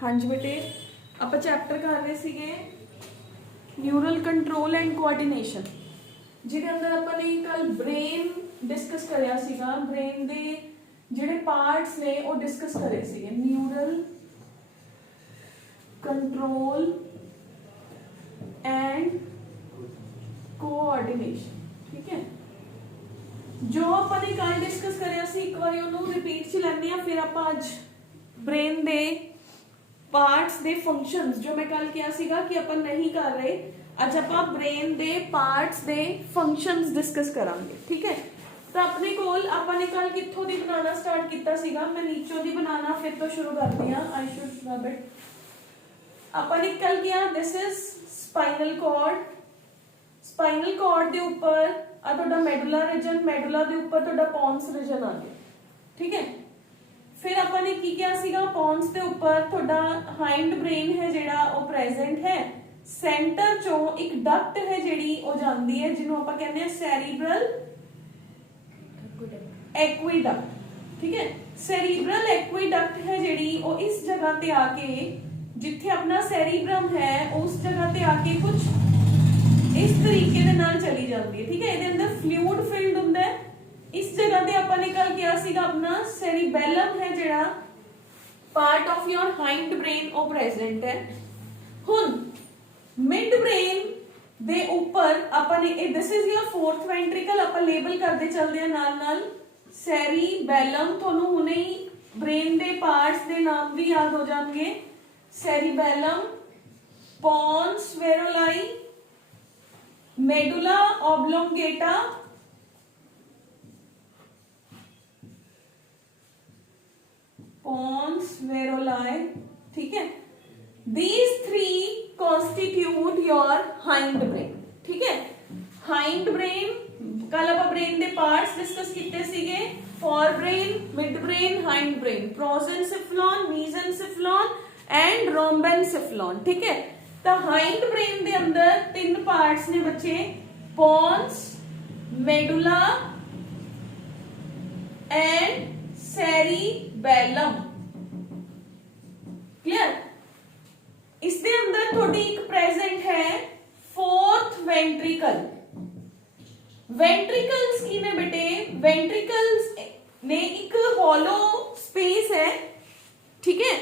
हाँ जी बेटे, आप चैप्टर कर रहे थे न्यूरल कंट्रोल एंड कोआर्डिनेशन, जिहदे अंदर आपने कल ब्रेन डिस्कस करिया सीगा। ब्रेन दे जिहड़े पार्ट्स ने वो डिस्कस करे सीगे। न्यूरल कंट्रोल एंड कोआर्डिनेशन, ठीक है। जो आपने कल डिस्कस करिया सी, एक बार उन्होंने रिपीट च लैंदे आ, फिर आप अज ब्रेन दे पार्ट्स दे फंक्शंस, जो मैं कल किया सीगा कि अपन नहीं कर रहे, अज आप ब्रेन दे पार्ट्स दे फंक्शंस डिस्कस करांगे, ठीक है। तो अपने कोल आपने कल कित्थों दी बनाना स्टार्ट किया सीगा, मैं नीचों दी बनाना फिर तो शुरू करती हाँ। I should rub it. आपने कल किया this is spinal cord, spinal cord दे ऊपर आ तुहाडा मेडुला रीजन, मेडुला दे ऊपर तुहाडा पॉन्स रीजन आ गया, ठीक है। फिर आपने की किया सीगा, पॉन्स दे ऊपर तुहाडा हाइंड ब्रेन है जिहड़ा वो प्रेजेंट है, सेंटर चों एक डक्ट है जिहड़ी वो जांदी है, जिन्हों आपां कहंदे आ सैरीब्रल एक्वीडक्ट, ठीक है। सैरीब्रल एक्वीडक्ट है जिहड़ी वो इस जगह ते आके, जिथे अपना सैरीब्रम है उस जगह ते आके कुछ इस तरीके दे नाल चली जाती है, ठीक है। इहदे अंदर फ्लूइड फिल्ड हुंदा है। इस जगह ते आपने कल किया सीगा अपना सेरिबेलम है जिहड़ा part of your hind brain वो प्रेजेंट है। हुन मिड ब्रेन दे ऊपर आपने this is your fourth ventricle, आप लेबल करते चलते हैं नाल नाल। सेरिबेलम थोनू हुणे ही ब्रेन दे पार्ट्स दे नाम भी याद हो जाएंगे। Cerebellum, Pond's वेरोलाई, medulla oblongata, pons वेरोलाई, ठीक है। These three constitute your hind brain, ठीक है। हाइंड ब्रेन कल आप ब्रेन दे पार्ट्स डिस्कस किए सीगे, forebrain, midbrain, hindbrain, prosencephalon, mesencephalon and rhombencephalon, ठीक है। तो हाइंड ब्रेन दे अंदर तीन पार्ट्स ने बच्चे, pons, medulla and cerebellum, clear. इसके अंदर थोड़ी एक प्रेजेंट है फोर्थ वेंट्रिकल। वेंट्रिकल्स की ने बेटे, वेंट्रिकल्स ने एक हॉलो स्पेस है, ठीक है,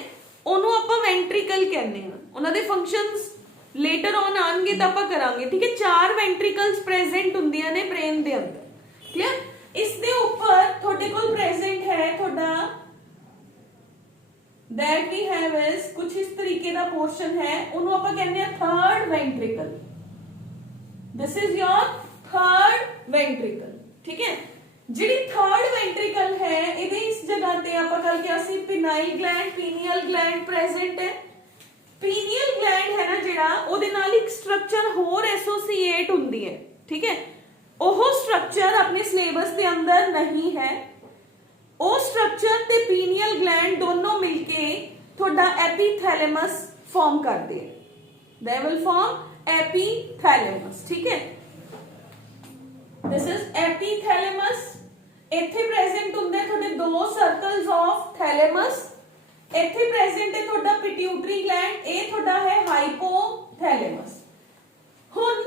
ओनू आपां वेंट्रिकल कहने हैं। उन्हां दे फंक्शंस लेटर ऑन आएंगे तो आप करांगे, ठीक है। 4 वेंट्रिकल्स प्रेजेंट हुंदियां ने ब्रेन दे अंदर, क्लियर। इस दे ऊपर थोड़े कोल प्रेजेंट है थोड़ा that we have is कुछ इस तरीके का पोर्शन है, उन्होंने आप कहने हैं third ventricle. This is your third ventricle, ठीक है। जिहड़ी थर्ड वेंट्रिकल है इहदे इस जगह ते आप कल क्या सी pineal gland, pineal gland present है। पीनियल ग्लैंड है ना जिहड़ा, ओहदे नाल एक स्ट्रक्चर होर एसोसिएट हुंदी है, ठीक है। ओह स्ट्रक्चर अपने सिलेबस के अंदर नहीं है। ओ स्ट्रक्चर ते पीनियल ग्लैंड दोनों मिलके थोड़ा एपीथैलेमस फॉर्म कर दे, दे विल फॉर्म एपीथैलेमस, ठीक है। This is epithalamus. इथे प्रेजेंट हुंदे थोड़े 2 सर्कल्स ऑफ थैलेमस। इथे प्रेजेंट है थोड़ा पिट्यूटरी ग्लैंड, ए थोड़ा है हाइपोथैलेमस। हुन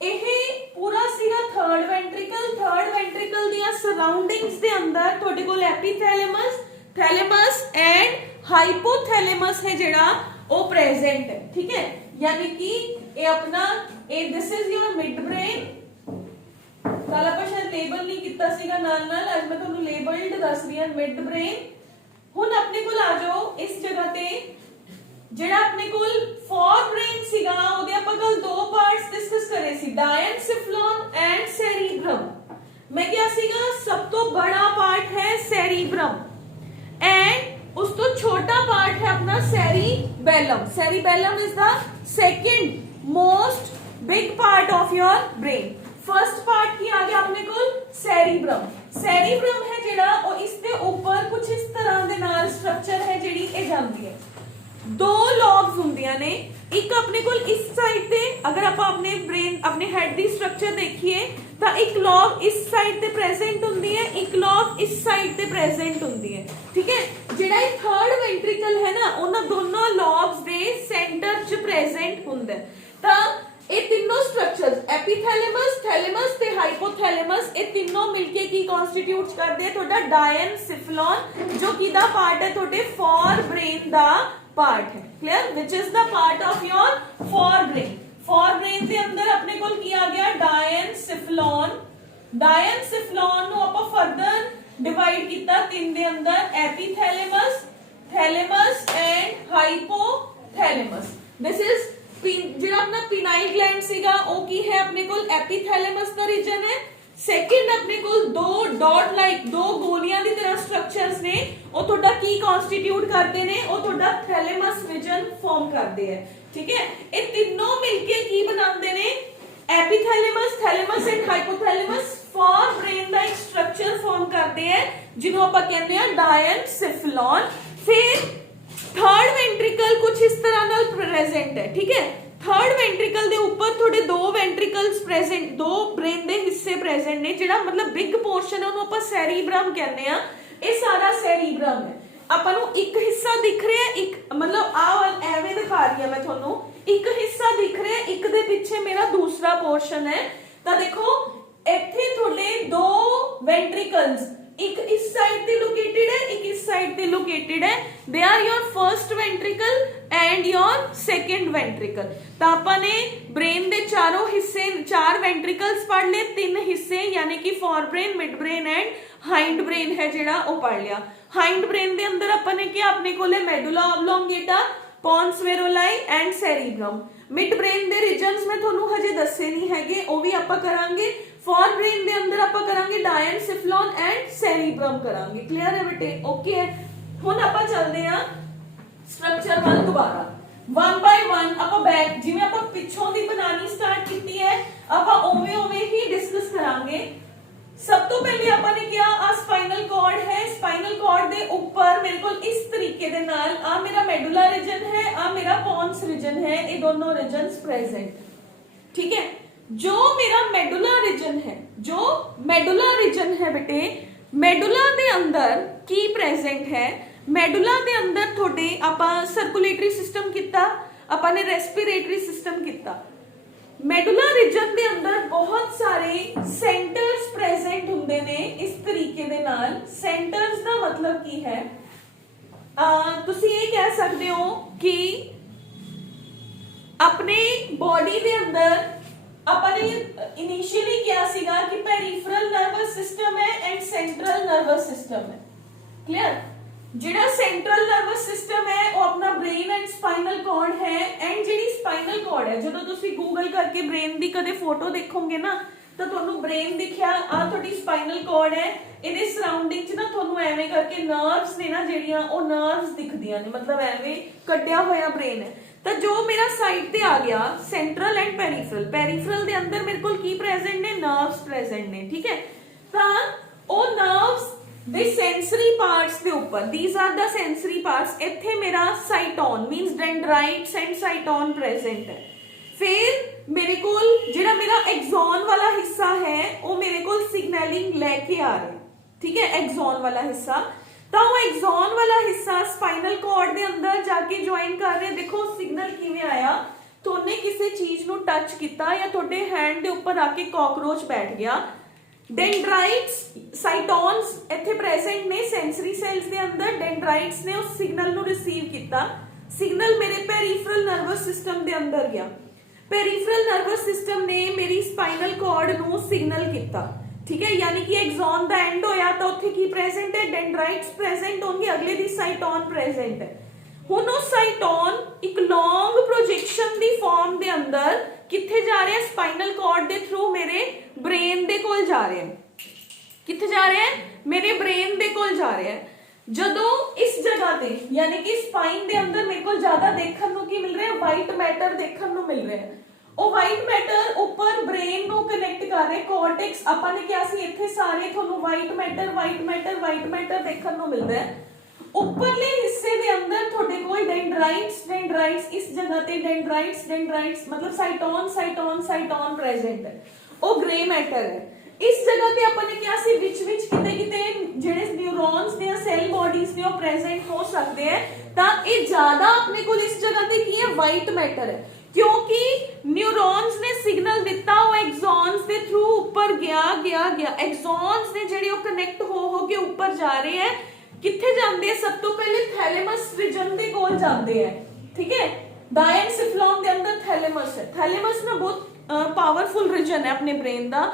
ਇਹ पूरा सीगा थर्ड वेंट्रिकल। थर्ड वेंट्रिकल दिया सराउंडिंग्स दे अंदर ਤੁਹਾਡੇ ਕੋਲ एपीथैलेमस, थैलेमस एंड हाइपोथैलेमस है जेड़ा वो प्रेजेंट है, ठीक है। यानी कि ये अपना ये this is your mid brain. कल आप शायद लेबल नहीं किया सीगा नाल नाल, आज मैं ਤੁਹਾਨੂੰ लेबल्ड दस रही हूं मिड ब्रेन। हुन अपने कोल आ जाओ इस जगह ते जेड़ा अपने कोल फॉर ब्रेन सीगा, ओदे ਆਪਾਂ कल 2 पार्ट्स डिस्कस करे सी, डायनसेफ्लॉन एंड सेरिब्रम। मैं क्या सीगा, सब तो बड़ा पार्ट है सेरिब्रम एंड उस तो छोटा पार्ट है अपना cerebellum. Cerebellum is the second most big part of your brain. First part की आ गया अपने कोल सेरिब्रम। सेरिब्रम है जेड़ा वो इसके ऊपर कुछ इस तरह दे नाल स्ट्रक्चर है जेड़ी ए जांदी है। 2 लॉब्स हुंदियां ने, एक अपने कोल इस साइड ते, अगर आप अपने ब्रेन अपने हेड दी स्ट्रक्चर देखिए तो एक लॉब इस साइड ते प्रेजेंट हुंदी है, एक लॉब इस साइड ते प्रेजेंट हुंदी है, ठीक है। जेड़ा थर्ड वेंट्रिकल है ना, उन्हां दोनों एपीथैलेमस, थैलेमस ते हाइपोथैलेमस ये तीनों मिलके की कॉन्स्टिट्यूट करते हैं थोड़ा डायनसिफलॉन, जो कि दा पार्ट है थोड़े फॉर ब्रेन दा पार्ट है। Clear, which is the part of your for brain. For brain के अंदर अपने को किया गया डायनसिफलॉन। डायनसिफलॉन नु ਆਪਾਂ फर्दर डिवाइड किया तीन दे अंदर, epithalamus, thalamus and hypothalamus. This is ਜਿਹੜਾ ਆਪਣਾ ਪਿਨਾਈਲ ਗਲੈਂਡ ਸੀਗਾ ਉਹ ਕੀ ਹੈ ਆਪਣੇ ਕੋਲ एपीथैलेमस ਦਾ ਰੀਜਨ ਹੈ। सेकंड अपने को दो डॉट लाइक दो गोलियां की तरह स्ट्रक्चर्स ने वो ਤੁਹਾਡਾ ਕੀ ਕਨਸਟੀਟਿਊਟ ਕਰਦੇ ਨੇ, ਉਹ ਤੁਹਾਡਾ ਥੈਲੇਮਸ ਰੀਜਨ ਫਾਰਮ ਕਰਦੇ ਹੈ। ठीक है, ਇਹ ਤਿੰਨੋਂ ਮਿਲਕੇ ਕੀ ਬਣਾਉਂਦੇ ਨੇ, epithalamus, thalamus and hypothalamus forebrain ਦਾ ਇੱਕ ਸਟਰਕਚਰ ਫਾਰਮ ਕਰਦੇ ਹੈ ਜਿਹਨੂੰ ਆਪਾਂ ਕਹਿੰਦੇ ਆ डायनसिफलॉन। फिर थर्ड वेंट्रिकल कुछ इस तरह नाल प्रेजेंट है। ठीक है, थर्ड वेंट्रिकल दे ऊपर थोड़े दो वेंट्रिकल्स प्रेजेंट, दो ब्रेन दे हिस्से प्रेजेंट ने, जेड़ा मतलब बिग पोर्शन है ਉਹਨੂੰ ਆਪਾਂ ਸੈਰੀਬ੍ਰਮ ਕਹਿੰਦੇ ਆ। ਇਹ ਸਾਰਾ ਸੈਰੀਬ੍ਰਮ ਹੈ। ਆਪਾਂ ਨੂੰ ਇੱਕ ਹਿੱਸਾ ਦਿਖ ਰਿਹਾ ਹੈ, ਇੱਕ मतलब ਆ ਐਵੇਂ ਦਿਖਾ ਰਹੀ ਹਾਂ ਮੈਂ ਤੁਹਾਨੂੰ, ਇੱਕ ਹਿੱਸਾ ਦਿਖ ਰਿਹਾ ਹੈ, ਇੱਕ ਦੇ ਪਿੱਛੇ ਮੇਰਾ ਦੂਸਰਾ पोर्शन है। ਤਾਂ ਦੇਖੋ ਇੱਥੇ ਤੁਹਾਡੇ ਦੋ वेंट्रिकल्स, एक इस साइड पे लोकेटेड है, एक इस साइड पे लोकेटेड है। They are your first ventricle and your second ventricle. तो आपने ब्रेन दे चारों हिस्से, चार वेंट्रिकल्स पढ़ लिए, तीन हिस्से यानी कि for brain, mid brain and hind brain है जेड़ा वो पढ़ लिया। हाइंड ब्रेन दे अंदर अपने क्या अपने कोले medulla oblongata, pons varolii and cerebrum. Mid brain दे रीजन्स में ਤੁਹਾਨੂੰ ਹਜੇ ਦੱਸੇ ਨਹੀਂ ਹੈਗੇ, ਉਹ ਵੀ ਆਪਾਂ ਕਰਾਂਗੇ। फॉर ब्रेन दे अंदर ਆਪਾਂ ਕਰਾਂਗੇ डायनसिफलॉन एंड सेरिब्रम करांगे। क्लियर है बेटे, ओके है। ਹੁਣ ਆਪਾਂ ਚੱਲਦੇ ਆ स्ट्रक्चर ਵੱਲ ਦੁਬਾਰਾ, वन बाय वन ਆਪਾਂ बैक ਜਿਵੇਂ ਆਪਾਂ ਪਿੱਛੋਂ ਦੀ ਬਣਾਣੀ ਸਟਾਰਟ ਕੀਤੀ ਹੈ ਆਪਾਂ ਉਵੇਂ ਹੀ डिस्कस करांगे। सब तो पहले आपने क्या आ स्पाइनल कॉर्ड है, स्पाइनल कॉर्ड दे ऊपर मेरे को इस तरीके दे नाल आ मेरा मेडुला रीजन है, आ मेरा पॉन्स रीजन है, ये दोनों रीजन्स प्रेजेंट। ठीक है, जो मेरा मेडुला रीजन है, जो मेडुला रीजन है बेटे, मेडुला दे अंदर की प्रेजेंट है, मेडुला दे अंदर थोड़े आपा सर्कुलेटरी सिस्टम किता, आपने रेस्पिरेटरी सिस्टम किता। मेडुला रीजन दे अंदर बहुत सारे सेंटर्स प्रेजेंट हुंदे ने इस तरीके दे नाल। सेंटर्स दा मतलब की है, तुसी ये कह सकते हो कि अपने बॉडी दे अंदर अपने इनिशियली क्या सीगा कि पेरिफेरल नर्वस सिस्टम है एंड सेंट्रल नर्वस सिस्टम है। क्लियर, ਜਿਹੜਾ सेंट्रल नर्वस सिस्टम है वो अपना ब्रेन एंड स्पाइनल कॉर्ड है, एंड ਜਿਹੜੀ स्पाइनल कॉर्ड है ਜਦੋਂ ਤੁਸੀਂ ਗੂਗਲ ਕਰਕੇ ब्रेन ਦੀ ਕਦੇ ਫੋਟੋ ਦੇਖੋਗੇ ਨਾ ਤਾਂ ਤੁਹਾਨੂੰ ब्रेन ਦਿਖਿਆ ਆ ਤੁਹਾਡੀ स्पाइनल कॉर्ड है, ਇਹਦੇ ਸਰਾਊਂਡਿੰਗ ਚ ਨਾ ਤੁਹਾਨੂੰ ਐਵੇਂ ਕਰਕੇ ਨਰਵਸ ਨੇ ਨਾ ਜਿਹੜੀਆਂ ਉਹ ਨਰਵਸ ਦਿਖਦੀਆਂ ਨੇ, मतलब ਐਵੇਂ ਕੱਢਿਆ ਹੋਇਆ ब्रेन है। ਤਾਂ ਜੋ ਮੇਰਾ ਸਾਈਡ ਤੇ ਆ ਗਿਆ सेंट्रल एंड पेरिफेरल, पेरिफेरल ਦੇ ਅੰਦਰ ਮੇਰੇ ਕੋਲ ਕੀ ਪ੍ਰੈਜ਼ੈਂਟ ਨੇ, ਨਰਵਸ ਪ੍ਰੈਜ਼ੈਂਟ ਨੇ। ਠੀਕ ਹੈ, ਤਾਂ ਉਹ ਨਰਵਸ the sensory parts ਦੇ ਉੱਪਰ, these are the sensory parts, ਇੱਥੇ ਮੇਰਾ ਸਾਈਟੋਨ means dendrites and cyton present ਹੈ। ਫਿਰ ਮੇਰੇ ਕੋਲ ਜਿਹੜਾ ਮੇਰਾ एक्सॉन वाला हिस्सा है ਉਹ ਮੇਰੇ ਕੋਲ सिग्नलिंग ਲੈ ਕੇ ਆ ਰਿਹਾ। ठीक है, एक्सॉन वाला हिस्सा, ਤਾਂ ਉਹ एक्सॉन वाला हिस्सा स्पाइनल कॉर्ड ਦੇ ਅੰਦਰ ਜਾ ਕੇ ਜੁਆਇਨ ਕਰ ਰਿਹਾ। ਦੇਖੋ ਸਿਗਨਲ ਕਿਵੇਂ ਆਇਆ, ਤੁਹਾਨੇ ਕਿਸੇ ਚੀਜ਼ ਨੂੰ ਟੱਚ ਕੀਤਾ ਜਾਂ ਤੁਹਾਡੇ ਹੈਂਡ ਦੇ ਉੱਪਰ ਆ ਕੇ ਕਾਕਰੋਚ ਬੈਠ ਗਿਆ। डेंड्राइट्स, साइटोन्स ਇੱਥੇ ਪ੍ਰੈਜ਼ੈਂਟ ਨੇ ਸੈਂਸਰੀ ਸੈਲਸ ਦੇ ਅੰਦਰ। डेंड्राइट्स ਨੇ ਉਸ ਸਿਗਨਲ ਨੂੰ ਰਿਸੀਵ ਕੀਤਾ, ਸਿਗਨਲ ਮੇਰੇ ਪੈਰੀਫਰਲ ਨਰਵਸ ਸਿਸਟਮ ਦੇ ਅੰਦਰ ਗਿਆ। ਪੈਰੀਫਰਲ ਨਰਵਸ ਸਿਸਟਮ ਨੇ ਮੇਰੀ ਸਪਾਈਨਲ ਕਾਰਡ ਨੂੰ ਸਿਗਨਲ ਕੀਤਾ। ਠੀਕ ਹੈ, ਯਾਨੀ ਕਿ ਐਗਜ਼ੌਨ ਦਾ ਐਂਡ ਹੋਇਆ ਤਾਂ ਉੱਥੇ ਕੀ ਪ੍ਰੈਜ਼ੈਂਟ ਹੈ, डेंड्राइट्स ਪ੍ਰੈਜ਼ੈਂਟ ਹੋਣਗੇ, ਅਗਲੇ ਦੀ ਸਾਈਟੋਨ ਪ੍ਰੈਜ਼ੈਂਟ ਹੈ। ਹੁਣ ਉਹ ਸਾਈਟੋਨ ਇੱਕ ਲੌਂਗ ਪ੍ਰੋਜੈਕਸ਼ਨ ਦੀ ਫਾਰਮ ਦੇ ਅੰਦਰ ਕਿੱਥੇ ਜਾ ਰਿਹਾ, ਸਪਾਈਨਲ ਕਾਰਡ ਦੇ ਥਰੂ ਮੇਰੇ ब्रेन दे कोल जा रहे हैं। किथे जा रहे हैं, मेरे ब्रेन दे कोल जा रहे हैं। जदों इस जगह ते यानी कि स्पाइन दे अंदर मेरे को ज्यादा देखने को की मिल रहा है, वाइट मैटर देखने को मिल रहा है। ਉਹ ਵਾਈਟ ਮੈਟਰ ਉੱਪਰ ਬ੍ਰੇਨ ਨੂੰ ਕਨੈਕਟ ਕਰ ਰਿਹਾ, ਕੋਰਟੈਕਸ ਆਪਾਂ ਨੇ ਕਿਹਾ ਸੀ ਇੱਥੇ ਸਾਰੇ ਤੁਹਾਨੂੰ ਵਾਈਟ ਮੈਟਰ ਦੇਖਣ ਨੂੰ ਮਿਲਦਾ ਹੈ। ਉੱਪਰਲੇ ਹਿੱਸੇ ਦੇ ਅੰਦਰ ਤੁਹਾਡੇ ਕੋਲ ਡੈਂਡਰਾਈਟਸ ਇਸ ਜਗ੍ਹਾ ਤੇ ਡੈਂਡਰਾਈਟਸ मतलब ਸਾਈਟੋਨ ਪ੍ਰੈਜ਼ੈਂਟ ਹੈ, ਉਹ ਗ੍ਰੇ ਮੈਟਰ ਹੈ। ਇਸ ਜਗ੍ਹਾ ਤੇ ਆਪਾਂ ਨੇ ਕਿਹਾ ਸੀ ਵਿੱਚ ਕਿਤੇ ਜਿਹੜੇ ਨਿਊਰੋਨਸ ਦੇ ਸੈਲ ਬੋਡੀਜ਼ ਨੇ ਉਹ ਪ੍ਰੈਜ਼ੈਂਟ ਹੋ ਸਕਦੇ ਹੈ। ਤਾਂ ਇਹ ਜ਼ਿਆਦਾ ਆਪਣੇ ਕੋਲ ਇਸ ਜਗ੍ਹਾ ਤੇ ਕੀ ਹੈ, ਵਾਈਟ ਮੈਟਰ ਹੈ, क्योंकि न्यूरॉन्स ने सिग्नल दिता वो एक्सॉन्स के थ्रू ऊपर गया गया गया एक्सॉन्स ने जेडे वो कनेक्ट हो के ऊपर जा रहे हैं किथे जांदे हैं सब तो पहले थैलेमस रीजन दे कोल जांदे हैं ठीक है डायनसिफलॉन के अंदर थैलेमस है थैलेमस ना बहुत पावरफुल रीजन है अपने ब्रेन का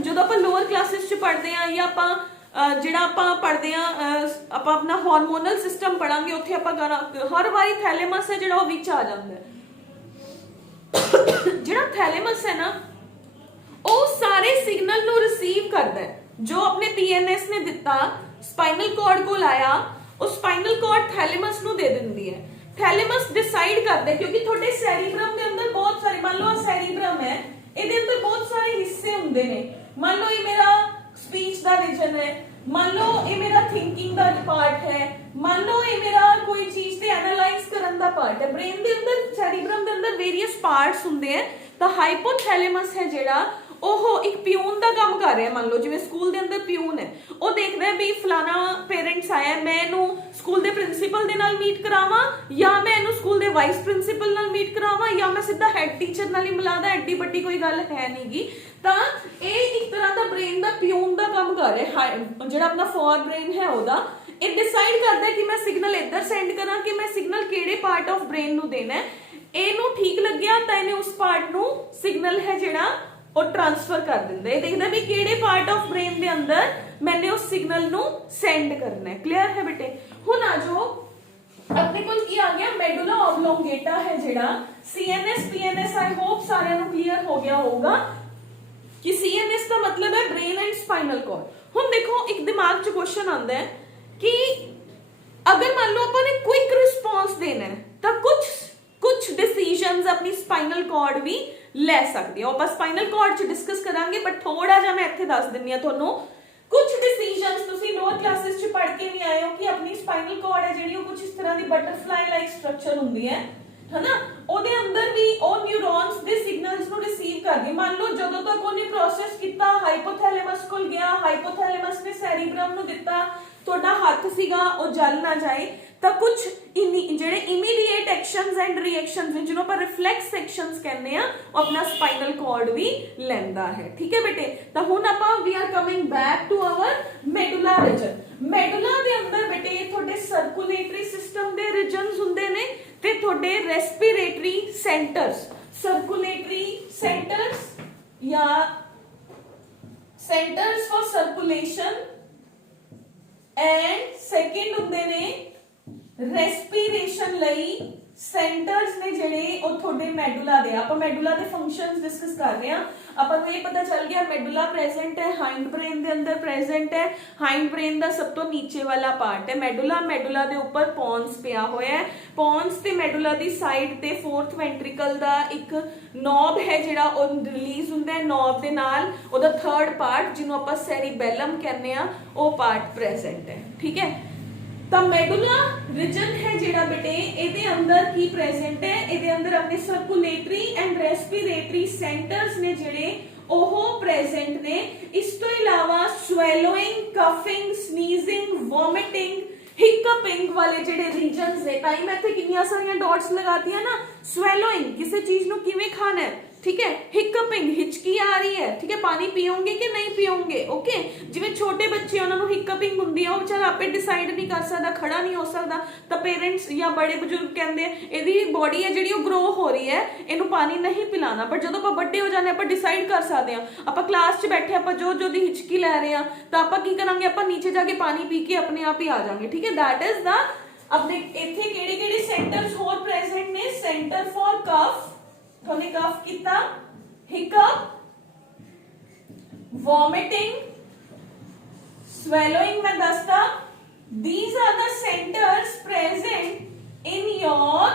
जो आप लोअर क्लासेस च पढ़ते हैं या आप ਜਿਹੜਾ ਆਪਾਂ ਪੜਦੇ ਆ ਆਪਾਂ ਆਪਣਾ ਹਾਰਮੋਨਲ ਸਿਸਟਮ ਪੜਾਂਗੇ ਉੱਥੇ ਆਪਾਂ ਹਰ ਵਾਰੀ ਥੈਲੇਮਸ ਹੈ ਜਿਹੜਾ ਉਹ ਵਿੱਚ ਆ ਜਾਂਦਾ ਹੈ ਜਿਹੜਾ ਥੈਲੇਮਸ ਹੈ ਨਾ ਉਹ ਸਾਰੇ ਸਿਗਨਲ ਨੂੰ ਰਿਸੀਵ ਕਰਦਾ ਹੈ ਜੋ ਆਪਣੇ ਪੀਐਨਐਸ ਨੇ ਦਿੱਤਾ ਸਪਾਈਨਲ ਕਾਰਡ ਕੋਲ ਆਇਆ ਉਹ ਸਪਾਈਨਲ ਕਾਰਡ ਥੈਲੇਮਸ ਨੂੰ ਦੇ ਦਿੰਦੀ ਹੈ ਥੈਲੇਮਸ ਡਿਸਾਈਡ ਕਰਦਾ ਕਿਉਂਕਿ ਤੁਹਾਡੇ ਸੈਰੀਬ੍ਰਮ ਦੇ ਅੰਦਰ ਬਹੁਤ ਸਾਰੇ ਮੰਨ ਲਓ ਸੈਰੀਬ੍ਰਮ ਹੈ ਇਹਦੇ ਅੰਦਰ ਬਹੁਤ ਸਾਰੇ ਹਿੱਸੇ ਹੁੰਦੇ ਨੇ ਮੰਨ ਲਓ ਇਹ ਮੇਰਾ स्पीच का रीजन है मान लो ये मेरा थिंकिंग का पार्ट है मान लो ये मेरा कोई चीज ते एनालाइज करन दा पार्ट है ब्रेन दे अंदर सेरिब्रम दे अंदर वेरियस पार्ट्स हुंदे हैं तो हाइपोथैलेमस है जेड़ा ओह एक प्यून का काम कर रहा है मान लो जिवें स्कूल दे अंदर प्यून है वो देखदा है भी फलाना पेरेंट्स आया मैं इनू स्कूल दे प्रिंसीपल दे नाल मीट करावां या मैं इनू स्कूल दे वाइस प्रिंसीपल नाल मीट करावां या मैं सीधा हेड टीचर नाल ही मिलादा एडी बड़ी कोई गल है नहींगी ਤਾਂ ਇਹ ਇੱਕ ਤਰ੍ਹਾਂ ਦਾ ਬ੍ਰੇਨ ਦਾ ਪਿਊਨ ਦਾ ਕੰਮ ਕਰ ਰਿਹਾ ਹੈ ਜਿਹੜਾ ਆਪਣਾ ਫੋਰ ਬ੍ਰੇਨ ਹੈ ਉਹਦਾ ਇਹ ਡਿਸਾਈਡ ਕਰਦਾ ਕਿ ਮੈਂ ਸਿਗਨਲ ਇੱਧਰ ਸੈਂਡ ਕਰਾਂ ਕਿ ਮੈਂ ਸਿਗਨਲ ਕਿਹੜੇ ਪਾਰਟ ਆਫ ਬ੍ਰੇਨ ਨੂੰ ਦੇਣਾ ਹੈ ਇਹਨੂੰ ਠੀਕ ਲੱਗਿਆ ਤਾਂ ਇਹਨੇ ਉਸ ਪਾਰਟ ਨੂੰ ਸਿਗਨਲ ਹੈ ਜਿਹੜਾ ਉਹ ਟ੍ਰਾਂਸਫਰ ਕਰ ਦਿੰਦਾ ਇਹ ਦੇਖਦਾ ਵੀ ਕਿਹੜੇ ਪਾਰਟ ਆਫ ਬ੍ਰੇਨ ਦੇ ਅੰਦਰ ਮੈਨੇ ਉਸ ਸਿਗਨਲ ਨੂੰ ਸੈਂਡ ਕਰਨਾ ਹੈ ਕਲੀਅਰ ਹੈ ਬੇਟੇ ਹੁਣ ਆ ਜਾਓ अपने को की आ गया मेडुला ऑब्लोंगेटा है जेड़ा सीएनएस पीएनएस आई होप सारे नु क्लियर हो गया होगा कि सीएनएस का मतलब है ब्रेन एंड स्पाइनल कॉर्ड हुन देखो एक दिमाग च क्वेश्चन आंदा है कि अगर मान लो अपन ने क्विक रिस्पांस देना है तो कुछ डिसीजंस अपनी स्पाइनल कॉर्ड भी ले सकती है अपन स्पाइनल कॉर्ड च डिस्कस करांगे बट थोड़ा जा मैं इत्थे दस दिन्नी आ ਤੁਹਾਨੂੰ कुछ डिसीजंस तुसी लोअर क्लासेस च पढ़ के भी आए हो कि अपनी स्पाइनल कॉर्ड है जेडी कुछ इस तरह दी बटरफ्लाई लाइक स्ट्रक्चर हुंदी है ना ਉਹਦੇ ਅੰਦਰ ਵੀ ਉਹ ਨਿਊਰॉन्स ਦੇ ਸਿਗਨਲਸ ਨੂੰ ਰਿਸੀਵ ਕਰਦੀ ਮੰਨ ਲਓ ਜਦੋਂ ਤੱਕ ਉਹਨੇ ਪ੍ਰੋਸੈਸ ਕੀਤਾ ਹਾਈਪੋਥੈਲੇਮਸ ਕੋਲ ਗਿਆ ਹਾਈਪੋਥੈਲੇਮਸ ਨੇ ਸੈਰੀਬ੍ਰਮ ਨੂੰ ਦਿੱਤਾ ਤੁਹਾਡਾ ਹੱਥ ਸੀਗਾ ਉਹ ਜਲ ਨਾ ਜਾਏ ਤਾਂ ਕੁਝ ਜਿਹੜੇ ਇਮੀਡੀਏਟ ਐਕਸ਼ਨਸ ਐਂਡ ਰਿਐਕਸ਼ਨਸ ਜਿਹਨੂੰ ਆਪਾਂ ਰਿਫਲੈਕਸ ਐਕਸ਼ਨਸ ਕਹਿੰਦੇ ਆ ਉਹ ਆਪਣਾ ਸਪਾਈਨਲ ਕਾਰਡ ਵੀ ਲੈਂਦਾ ਹੈ ਠੀਕ ਹੈ ਬੇਟੇ ਤਾਂ ਹੁਣ ਆਪਾਂ we are coming back to our medulla region medulla ਦੇ ਅੰਦਰ ਬੇਟੇ ਤੁਹਾਡੇ ਸਰਕੂਲੇਟਰੀ ਸਿਸਟਮ ਦੇ ਰੀਜਨਸ ਹੁੰਦੇ ਨੇ ਤੇ ਤੁਹਾਡੇ ਰੈਸਪੀਰੇਟਰੀ ਸੈਂਟਰਸ ਸਰਕੂਲੇਟਰੀ ਸੈਂਟਰਸ ਜਾਂ centres for circulation and second ਹੁੰਦੇ ਨੇ ਰੈਸਪੀਰੇਸ਼ਨ ਲਈ ਸੈਂਟਰਸ ਨੇ ਜਿਹੜੇ ਉਹ ਤੁਹਾਡੇ ਮੈਡੂਲਾ ਦੇ ਆਪਾਂ ਮੈਡੂਲਾ ਦੇ ਫੰਕਸ਼ਨਸ ਡਿਸਕਸ ਕਰ ਰਹੇ ਆ ਆਪਾਂ ਨੂੰ ਇਹ ਪਤਾ ਚੱਲ ਗਿਆ ਮੈਡੂਲਾ ਪ੍ਰੈਜ਼ੈਂਟ ਹੈ ਹਾਈਂਡ ਬ੍ਰੇਨ ਦੇ ਅੰਦਰ ਪ੍ਰੈਜ਼ੈਂਟ ਹੈ ਹਾਈਂਡ ਬ੍ਰੇਨ ਦਾ ਸਭ ਤੋਂ ਨੀਚੇ ਵਾਲਾ ਪਾਰਟ ਹੈ ਮੈਡੂਲਾ ਦੇ ਉੱਪਰ ਪੌਂਸ ਪਿਆ ਹੋਇਆ ਹੈ ਪੌਂਸ ਤੇ ਮੈਡੂਲਾ ਦੀ ਸਾਈਡ ਤੇ ਫੋਰਥ ਵੈਂਟ੍ਰਿਕਲ ਦਾ ਇੱਕ ਨੋਬ ਹੈ ਜਿਹੜਾ ਉਹ ਰਿਲੀਜ਼ ਹੁੰਦਾ ਹੈ ਨੋਬ ਦੇ ਨਾਲ ਉਹਦਾ ਥਰਡ ਪਾਰਟ ਜਿਹਨੂੰ ਆਪਾਂ ਸੈਰੀਬੈਲਮ ਕਹਿੰਦੇ ਆ ਉਹ ਪਾਰਟ ਪ੍ਰੈਜ਼ੈਂਟ ਹੈ ਠੀਕ ਹੈ ਤਾਂ ਮੈਡੂਲਾ ਰੀਜਨ ਹੈ ਜਿਹੜਾ ਬੇਟੇ ਇਹਦੇ ਅੰਦਰ ਕੀ ਪ੍ਰੈਜ਼ੈਂਟ ਹੈ ਇਹਦੇ ਅੰਦਰ ਆਪਣੇ ਸਰਕੂਲੇਟਰੀ ਐਂਡ ਰੈਸਪੀਰੇਟਰੀ ਸੈਂਟਰਸ ਨੇ ਜਿਹੜੇ ਉਹ ਪ੍ਰੈਜ਼ੈਂਟ ਨੇ ਇਸ ਤੋਂ ਇਲਾਵਾ ਸਵੈਲੋਇੰਗ ਕਫਿੰਗ ਸਨੀਜ਼ਿੰਗ ਵੋਮਿਟਿੰਗ हिकअपिंग वाले जेडे रीजन्स ने टाइम मैं इत्थे कितनी सारी डॉट्स लगाती है ना स्वेलोइंग किसी चीज नु किवें खाना है ठीक है हिकअपिंग हिचकी आ रही है ठीक है पानी पियोगे कि नहीं पियोगे ओके जिवें छोटे बच्चे उन्होंने हिकअपिंग हुंदी है वो बेचारा आपे डिसाइड नहीं कर सकता खड़ा नहीं हो सकता तो पेरेंट्स या बड़े बुजुर्ग कहते हैं इहदी बॉडी है जिहड़ी ग्रो हो रही है इहनू पानी नहीं पिलाना पर जदों आपां बड़े हो जाने आपां डिसाइड कर सकते हैं आपां क्लास च बैठे आपां जो दी हिचकी लै रहे हैं तो आपां की करांगे आपां नीचे जाके पानी पी के अपने आप ही आ जाएंगे ठीक है दैट इज द अपने इत्थे किहड़े-किहड़े सेंटर्स होर प्रेजेंट ने सेंटर फॉर कफ थोने कफ किता हिकअप वॉमिटिंग swallowing मैं दसता these are the centers present in your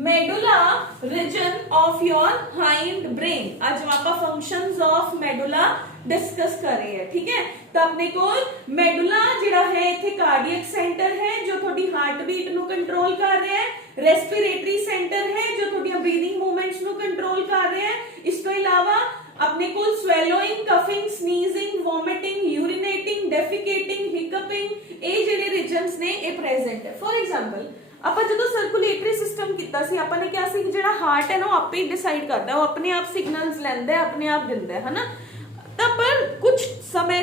medulla region of your hind brain आज हम आपा functions of medulla डिस्कस कर रहे हैं ठीक है तो अपने को मेडुला जिहड़ा है इत्थे कार्डियक सेंटर है जो थोड़ी हार्ट बीट नु कंट्रोल कर रहा है रेस्पिरेटरी सेंटर है जो थोड़ी ब्रीदिंग मूवमेंट्स नु कंट्रोल कर रहा है इस तो इलावा अपने को swallowing coughing sneezing vomiting urinating defecating hiccupping ये जेडे रीजन्स ने ये प्रेजेंट है फॉर एग्जांपल ਆਪਾਂ ਜਦੋਂ ਸਰਕੂਲੇਟਰੀ ਸਿਸਟਮ ਕੀਤਾ ਸੀ ਆਪਾਂ ਨੇ ਕਿਹਾ ਸੀ ਕਿ ਜਿਹੜਾ ਹਾਰਟ ਹੈ ਨਾ ਉਹ ਆਪੇ ਹੀ ਡਿਸਾਈਡ ਕਰਦਾ, ਉਹ ਆਪਣੇ ਆਪ ਸਿਗਨਲਸ ਲੈਂਦਾ ਹੈ, ਆਪਣੇ ਆਪ ਦਿੰਦਾ ਹੈ ਹਨਾ। ਤਾਂ ਪਰ ਕੁਝ ਸਮੇਂ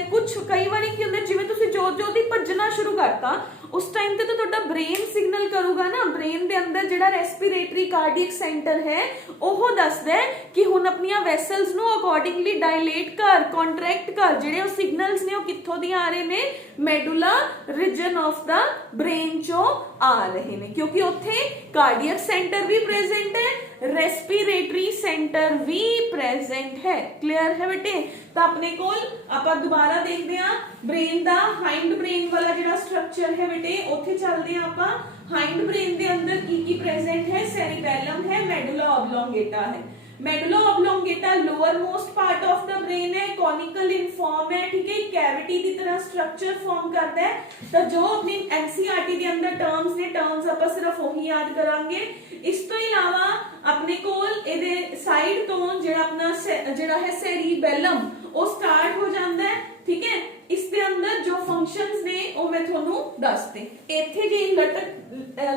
ਕਈ ਵਾਰੀ ਕੀ ਹੁੰਦਾ, ਜਿਵੇਂ ਤੁਸੀਂ ਜੋਤ ਹੀ ਭੱਜਣਾ ਸ਼ੁਰੂ ਕਰਤਾ ਉਸ ਟਾਈਮ ਤੇ ਤਾਂ ਤੁਹਾਡਾ ਬ੍ਰੇਨ ਸਿਗਨਲ ਕਰੂਗਾ ਨਾ, ਬ੍ਰੇਨ ਦੇ ਅੰਦਰ ਜਿਹੜਾ ਰੈਸਪੀਰੇਟਰੀ ਕਾਰਡੀਅਕ ਸੈਂਟਰ ਹੈ ਉਹ ਦੱਸਦਾ ਹੈ ਕਿ ਹੁਣ ਆਪਣੀਆਂ ਵੈਸਲਸ ਨੂੰ ਅਕੋਰਡਿੰਗਲੀ ਡਾਇਲੇਟ ਕਰ, ਕੰਟਰੈਕਟ ਕਰ। ਜਿਹੜੇ ਉਹ ਸਿਗਨਲਸ ਨੇ ਉਹ ਕਿੱਥੋਂ ਦੀ ਆ ਰਹੇ ਨੇ, medulla reason of the brain ਚੋਂ ਆ ਰਹੇ ਨੇ, ਕਿਉਂਕਿ ਉੱਥੇ ਕਾਰਡੀਅਕ ਸੈਂਟਰ ਵੀ ਪ੍ਰੈਜ਼ੈਂਟ ਹੈ, ਰੈਸਪੀਰੇਟਰੀ ਸੈਂਟਰ ਵੀ ਪ੍ਰੈਜ਼ੈਂਟ ਹੈ। ਕਲੀਅਰ ਹੈ ਬੇਟੇ? ਤਾਂ ਆਪਣੇ ਕੋਲ ਆਪਾਂ ਦੁਬਾਰਾ ਦੇਖਦੇ ਹਾਂ ਬ੍ਰੇਨ ਦਾ ਹਾਈਂਡ ਬ੍ਰੇਨ ਵਾਲਾ ਜਿਹੜਾ ਸਟਰਕਚਰ ਹੈ ਬੇਟੇ, ਉੱਥੇ ਚੱਲਦੇ ਹਾਂ ਆਪਾਂ। हाइंड ब्रेन के अंदर की प्रेजेंट है, सेरिबेलम है, मेडुला ऑब्लोंगेटा है। Medulla oblongata lower most part of the brain है, कॉनिकल इन फॉर्म है, ठीक है, कैविटी की तरह स्ट्रक्चर फॉर्म करता है। तो जो अपनी एनसीईआरटी के अंदर टर्म्स ने, टर्म्स आप सिर्फ वही याद करांगे। इस तो इलावा अपने कोल इहदे साइड तो जिहड़ा अपना जिहड़ा है सेरिबेलम वो स्टार्ट हो जाता है, ठीक है। इसके अंदर जो फंक्शंस ने वो मैं थोनू दसते। इत्थे जे लटक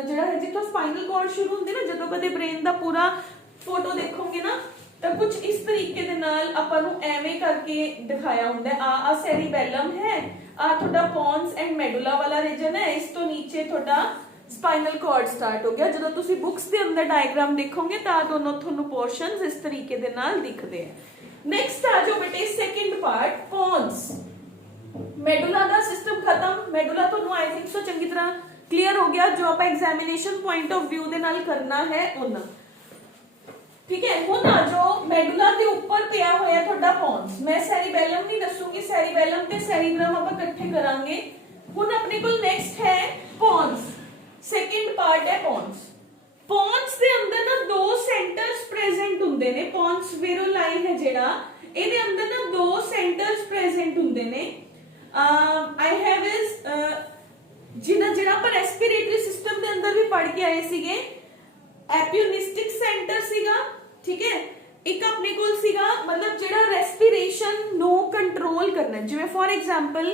जिहड़ा है जिथों स्पाइनल कॉर्ड शुरू हुंदी ना, जदों कदे ब्रेन दा पूरा फोटो देखोगे ना तो कुछ इस तरीके दे नाल आपां नू एवें करके दिखाया हुंदा है। आ सेरिबेलम है, आ थोड़ा पॉन्स एंड मेडुला वाला रीजन है, इस तो नीचे थोड़ा स्पाइनल कॉर्ड स्टार्ट हो गया। जदों तुसी बुक्स दे अंदर डायग्राम देखोगे तो दोनों थोनू पोर्शंस इस तरीके दे नाल दिखदे हैं। नेक्स्ट आ जाओ बेटे सेकंड पार्ट, पॉन्स। मेडुला दा सिस्टम खत्म, मेडुला तो आई थिंक सो चंगी तरह क्लियर हो गया, जो आप एग्जामिनेशन पॉइंट ऑफ व्यू दे नाल करना है उन्ना, ठीक है। हुण आ जाओ मेडुला दे ऊपर पिया होया थोड़ा पॉन्स। मैं सेरिबेलम नहीं दसूंगी, सेरिबेलम ते सेरिब्रम आप इकट्ठे करांगे। हुण अपने कोल नेक्स्ट है पॉन्स, सेकंड पार्ट है पॉन्स। पॉन्स दे अंदर ना दो सेंटर्स प्रेजेंट हुंदे ने, पॉन्स वेरोलाई है जेड़ा, इहदे अंदर ना दो सेंटर्स प्रेजेंट हुंदे ने। आई हैव इज जिहड़ा पर रेस्पिरेटरी सिस्टम के अंदर भी पढ़ के आए सीगे, एपियोनिस्टिक सेंटर सीगा, ठीक है। एक अपने कोल सीगा मतलब जिहड़ा रेस्पिरेशन नो कंट्रोल करना, जिवें फॉर एग्जांपल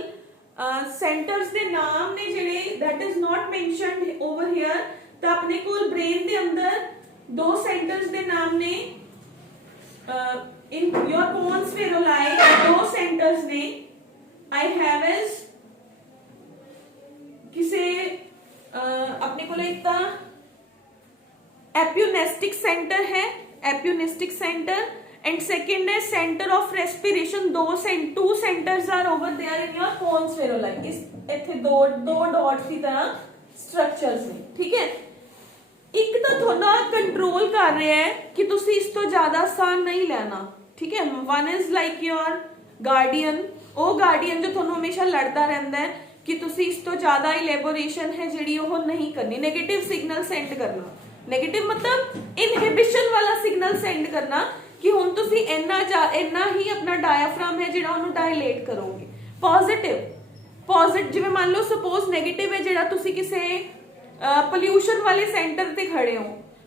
सेंटर्स दे नाम ने जिहड़े that is not mentioned over here. तो अपने कोल ब्रेन दे अंदर दो सेंटर्स दे नाम ने, इन योर पॉन्स वेरोलाई दो सेंटर्स ने। आई हैव इज किसे अपने को एक एपियोनेस्टिक सेंटर है, एपियोनेस्टिक सेंटर, एंड सेकंड है centre of respiration. Two centres are over there in your pons varolii. इस इथे दो डॉट्स की तरह स्ट्रक्चर्स ने, ठीक है। एक तो थोड़ा कंट्रोल कर रहे हैं कि तुसी इस तो ज्यादा आसान नहीं लेना, ठीक है। One is like your guardian, वो गार्डियन जो थोनू हमेशा लड़ता रहता है कि तुसी इस तो ज्यादा इलेबोरेशन है जिहड़ी वो नहीं करनी, नेगेटिव सिग्नल सेंड करना। नेगेटिव मतलब इनहिबिशन वाला सिग्नल सेंड करना कि हुण तुसी इन्ना ही अपना डायाफ्राम है जिहड़ा ओनू डायलेट करोगे। पॉजिटिव जिवें मान लो सपोज नेगेटिव है जिहड़ा तुसी किसे पोल्यूशन वाले सेंटर ते खड़े हो,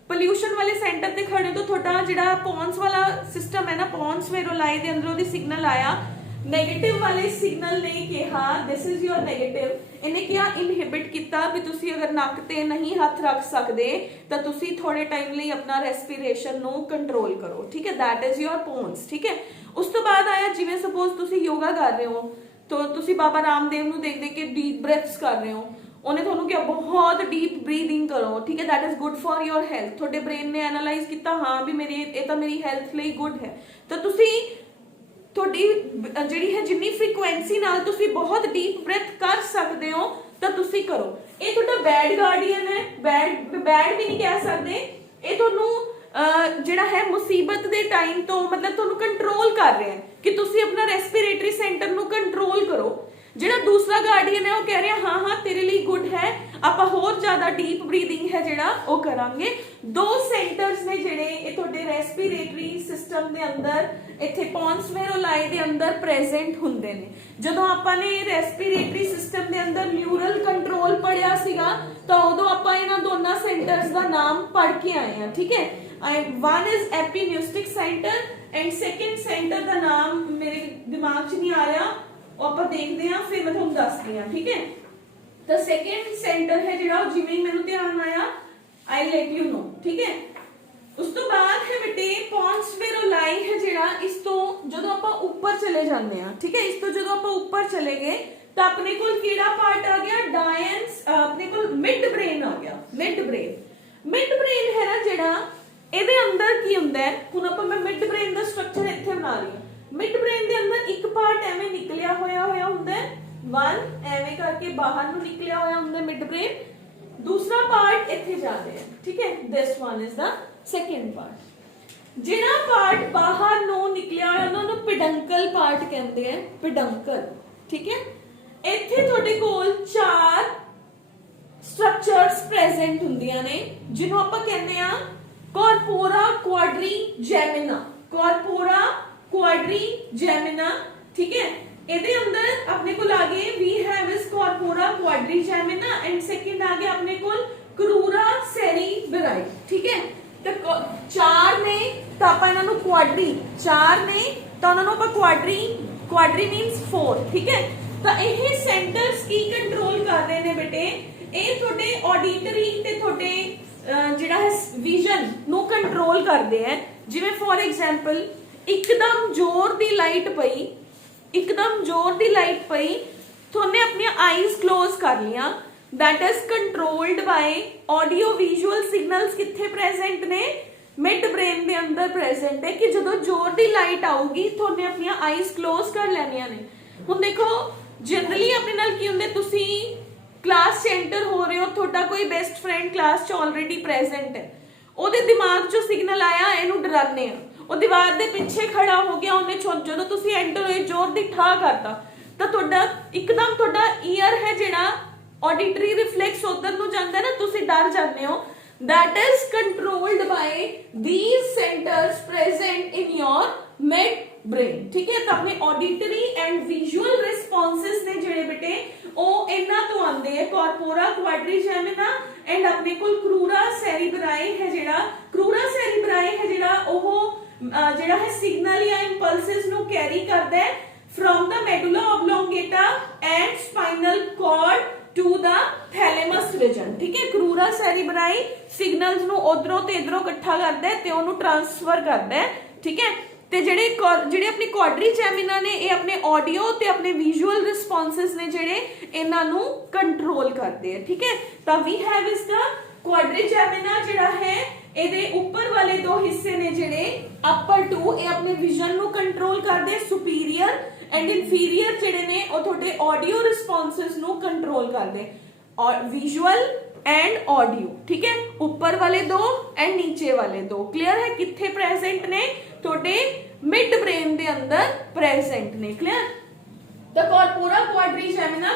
पोल्यूशन वाले सेंटर ते खड़े हो तो थोड़ा जिहड़ा पॉन्स वाला सिस्टम है ना, पॉन्स वेरोलाई दे अंदरों दी सिग्नल आया, नेगेटिव वाले सिग्नल ने कहा दिस इज योर नेगेटिव, इन्हें क्या इनहिबिट किया भी तुसी अगर नक ते नहीं हाथ रख सकते तो तुसी थोड़े टाइम लिए अपना रेस्पिरेशन नो कंट्रोल करो, ठीक है। दैट इज योर पॉन्स, ठीक है। उस तो बाद आया जिवें सपोज तुसी योगा कर रहे हो तो तुसी बाबा रामदेव नू देख देख के डीप ब्रेथ्स कर रहे हो, उन्हें थोनू क्या बहुत डीप ब्रीदिंग करो, ठीक है। That is good for your health. थोड़े ब्रेन ने एनालाइज किया हाँ भी मेरी ये तो मेरी हेल्थ लिए गुड है, तो तुसी थोड़ी जिहड़ी है जिन्नी फ्रीक्वेंसी नाल तुसी बहुत डीप ब्रेथ कर सकते हो तो तुसी करो। ये थोड़ा बैड गार्डियन है, बैड भी नहीं कह सकते, ये थोनू जिहड़ा है मुसीबत दे टाइम तो मतलब थोनू कंट्रोल कर रहे हैं कि तुसी अपना रेस्पिरेटरी सेंटर नू कंट्रोल करो। जिहड़ा दूसरा गार्डियन है वो कह रहा है हाँ हाँ तेरे लिए गुड है, आप होर ज्यादा डीप ब्रीदिंग है जिहड़ा वो करांगे। दो सेंटर्स ने जिहड़े ये तुहाडे रेस्पिरेटरी सिस्टम दे अंदर इत्थे पॉन्स वेरोलाई दे अंदर प्रेजेंट हुंदे ने। जदों आपां ने रेस्पिरेटरी सिस्टम दे अंदर न्यूरल कंट्रोल पढ़िया सीगा तो उदों आपां इन्हां दोनों सेंटर्स दा नाम पढ़ के आए हैं, ठीक है। One is apneustic centre and second centre दा नाम मेरे दिमाग च नहीं आ रहा, ਆਪਾਂ ਦੇਖਦੇ ਹਾਂ फिर मैं ਤੁਹਾਨੂੰ ਦੱਸਦੀ ਹਾਂ, ठीक है। तो सेकंड सेंटर है जिहड़ा जिवें ही मैनूं ध्यान आया आई लेट यू नो, ठीक है। उस तो बाद है बेटे पॉन्स वेरोलाई है जिहड़ा, इस तो जदों आपां ऊपर चले जाते हैं, ठीक है, इस तो जदों आपां ऊपर चले गए तो अपने कोल किहड़ा पार्ट आ गया, डायंस अपने कोल मिड ब्रेन आ गया। मिड ब्रेन है ना जिहड़ा, ਇਹਦੇ अंदर की हुंदा है, हुण आपां मैं मिड ब्रेन ਦਾ स्ट्रक्चर ਇੱਥੇ ਬਣਾ ਰਹੀ ਹਾਂ। मिड ब्रेन ਦੇ अंदर ਇੱਕ ਪਾਰਟ ਐਵੇਂ ਨਿਕਲਿਆ ਹੋਇਆ ਹੁੰਦਾ ਹੈ, वन ਐਵੇਂ ਕਰਕੇ ਬਾਹਰ ਨੂੰ ਨਿਕਲਿਆ ਹੋਇਆ ਹੁੰਦਾ ਮਿਡ ब्रेन, दूसरा पार्ट ਇੱਥੇ ਜਾਂਦੇ ਹੈ, ठीक है, this one is the second part। ਜਿਹੜਾ ਪਾर्ट ਬਾਹਰ ਨੂੰ ਨਿਕਲਿਆ ਹੋਇਆ ਉਹਨਾਂ ਨੂੰ ਪਿਡੰਕਲ ਪਾर्ट ਕਹਿੰਦੇ ਆ, ਪਿਡੰਕਲ, ਠੀਕ ਹੈ। ਇੱਥੇ ਤੁਹਾਡੇ ਕੋਲ ਚਾਰ ਸਟਰਕਚਰਸ ਪ੍ਰੈਜ਼ੈਂਟ ਹੁੰਦੀਆਂ ਨੇ ਜਿਹਨੂੰ ਆਪਾਂ ਕਹਿੰਦੇ ਆ corpora quadrigemina, corpora quadrigemina, ठीक है। ਇਹਦੇ ਅੰਦਰ ਆਪਣੇ ਕੋਲ ਆ ਗਏ we have is corpora quadrigemina and second ਆ ਗਿਆ ਆਪਣੇ ਕੋਲ crura cerebri, ठीक है। ਤਾਂ ਚਾਰ ਨੇ ਤਾਂ ਆਪਾਂ ਇਹਨਾਂ ਨੂੰ ਕੁਆਡਰੀ, ਚਾਰ ਨੇ ਤਾਂ ਉਹਨਾਂ ਨੂੰ ਆਪਾਂ ਕੁਆਡਰੀ ਮੀਨਸ 4, ठीक है। ਤਾਂ ਇਹ ਸੈਂਟਰਸ ਕੀ ਕੰਟਰੋਲ ਕਰ ਰਹੇ ਨੇ ਬੇਟੇ, ਇਹ ਤੁਹਾਡੇ ਆਡੀਟਰੀ ਤੇ ਤੁਹਾਡੇ ਜਿਹੜਾ ਹੈ ਵਿਜ਼ਨ ਨੂੰ ਕੰਟਰੋਲ ਕਰਦੇ ਹੈ। ਜਿਵੇਂ ਫੋਰ ਐਗਜ਼ਾਮਪਲ ਇੱਕਦਮ ਜ਼ੋਰ ਦੀ ਲਾਈਟ ਪਈ, ਇੱਕਦਮ ਜ਼ੋਰ ਦੀ ਲਾਈਟ ਪਈ, ਤੁਹਾਨੇ ਆਪਣੀਆਂ ਆਈਜ਼ ਕਲੋਜ਼ ਕਰ ਲੀਆਂ, that is controlled by audio visual signals ਕਿੱਥੇ ਪ੍ਰੈਜ਼ੈਂਟ ਨੇ, ਮਿਡ ਬ੍ਰੇਨ ਦੇ ਅੰਦਰ ਪ੍ਰੈਜ਼ੈਂਟ ਹੈ ਕਿ ਜਦੋਂ ਜ਼ੋਰ ਦੀ ਲਾਈਟ ਆਊਗੀ ਤੁਹਾਨੇ ਆਪਣੀਆਂ ਆਈਜ਼ ਕਲੋਜ਼ ਕਰ ਲੈਣੀਆਂ ਨੇ। ਹੁਣ ਦੇਖੋ ਜਨਰਲੀ ਆਪਣੇ ਨਾਲ ਕੀ ਹੁੰਦਾ, ਤੁਸੀਂ क्लास से एंटर हो रहे हो, थोड़ा कोई बेस्ट फ्रेंड क्लास च ऑलरेडी प्रेजेंट है, ਉਹਦੇ ਦਿਮਾਗ 'ਚੋਂ ਸਿਗਨਲ ਆਇਆ ਇਹਨੂੰ ਡਰਾਨੇ ਆ, ਉਹ ਦੀਵਾਰ ਦੇ ਪਿੱਛੇ ਖੜਾ ਹੋ ਗਿਆ, ਉਹਨੇ ਜਦੋਂ ਤੁਸੀਂ ਐਂਟਰ ਹੋਏ ਜ਼ੋਰ ਦੀ ਠਾ ਕਰਤਾ ਤਾਂ ਤੁਹਾਡਾ ਇੱਕਦਮ ਤੁਹਾਡਾ ਈਅਰ ਹੈ ਜਿਹੜਾ ਆਡੀਟਰੀ ਰਿਫਲੈਕਸ ਉਧਰ ਨੂੰ ਜਾਂਦਾ ਨਾ, ਤੁਸੀਂ ਡਰ ਜਾਂਦੇ ਹੋ। that is controlled by these centers present in your mid brain, ठीक है। ਤਾਂ ਆਪਣੇ auditory and visual responses ਨੇ ਜਿਹੜੇ ਬੇਟੇ ਉਹ ਇਹਨਾਂ ਤੋਂ ਆਉਂਦੇ ਹੈ, corpora quadrigemina and ਆਪਣੇ ਕੋਲ crura cerebri ਹੈ ਜਿਹੜਾ, crura cerebri ਹੈ ਜਿਹੜਾ ਉਹ ਜਿਹੜਾ ਹੈ ਸਿਗਨਲ ਜਾਂ ਇੰਪਲਸਿਸ ਨੂੰ ਕੈਰੀ ਕਰਦਾ ਹੈ from the medulla oblongata and spinal cord to the thalamus region, ठीक है। crura cerebri सिग्नल्स ਨੂੰ ਉਧਰੋਂ ਤੇ ਇਧਰੋਂ ਇਕੱਠਾ ਕਰਦਾ ਹੈ ਤੇ ਉਹਨੂੰ ਟ੍ਰਾਂਸਫਰ ਕਰਦਾ ਹੈ, ठीक है। ਤੇ ਜਿਹੜੇ ਆਪਣੀ ਕੁਆਡਰੀਜੈਮਿਨਾ ਨੇ ਇਹ ਆਪਣੇ ਆਡੀਓ ਤੇ ਆਪਣੇ ਵਿਜ਼ੂਅਲ ਰਿਸਪੌਂਸਸ ਨੇ ਜਿਹੜੇ ਇਹਨਾਂ ਨੂੰ ਕੰਟਰੋਲ ਕਰਦੇ ਆ, ठीक है। ਤਾਂ ਵੀ ਹੈਵ ਇਸ ਦਾ ਕੁਆਡਰੀਜੈਮਿਨਾ ਜਿਹੜਾ ਹੈ ਇਹਦੇ ਉੱਪਰ ਵਾਲੇ ਦੋ ਹਿੱਸੇ ਨੇ ਜਿਹੜੇ ਅਪਰ 2 ਇਹ ਆਪਣੇ ਵਿਜ਼ਨ ਨੂੰ ਕੰਟਰੋਲ ਕਰਦੇ ਆ, ਸੁਪੀਰੀਅਰ ਐਂਡ ਇਨਫੀਰੀਅਰ ਜਿਹੜੇ ਨੇ ਉਹ ਤੁਹਾਡੇ ਆਡੀਓ ਰਿਸਪੌਂਸਸ ਨੂੰ ਕੰਟਰੋਲ ਕਰਦੇ और विजुअल एंड ऑडियो, ठीक है। ऊपर वाले दो एंड नीचे वाले दो क्लियर है, किथे प्रेजेंट ने थोड़े मिड ब्रेन दे अंदर प्रेजेंट ने, क्लियर। तो corpora quadrigemina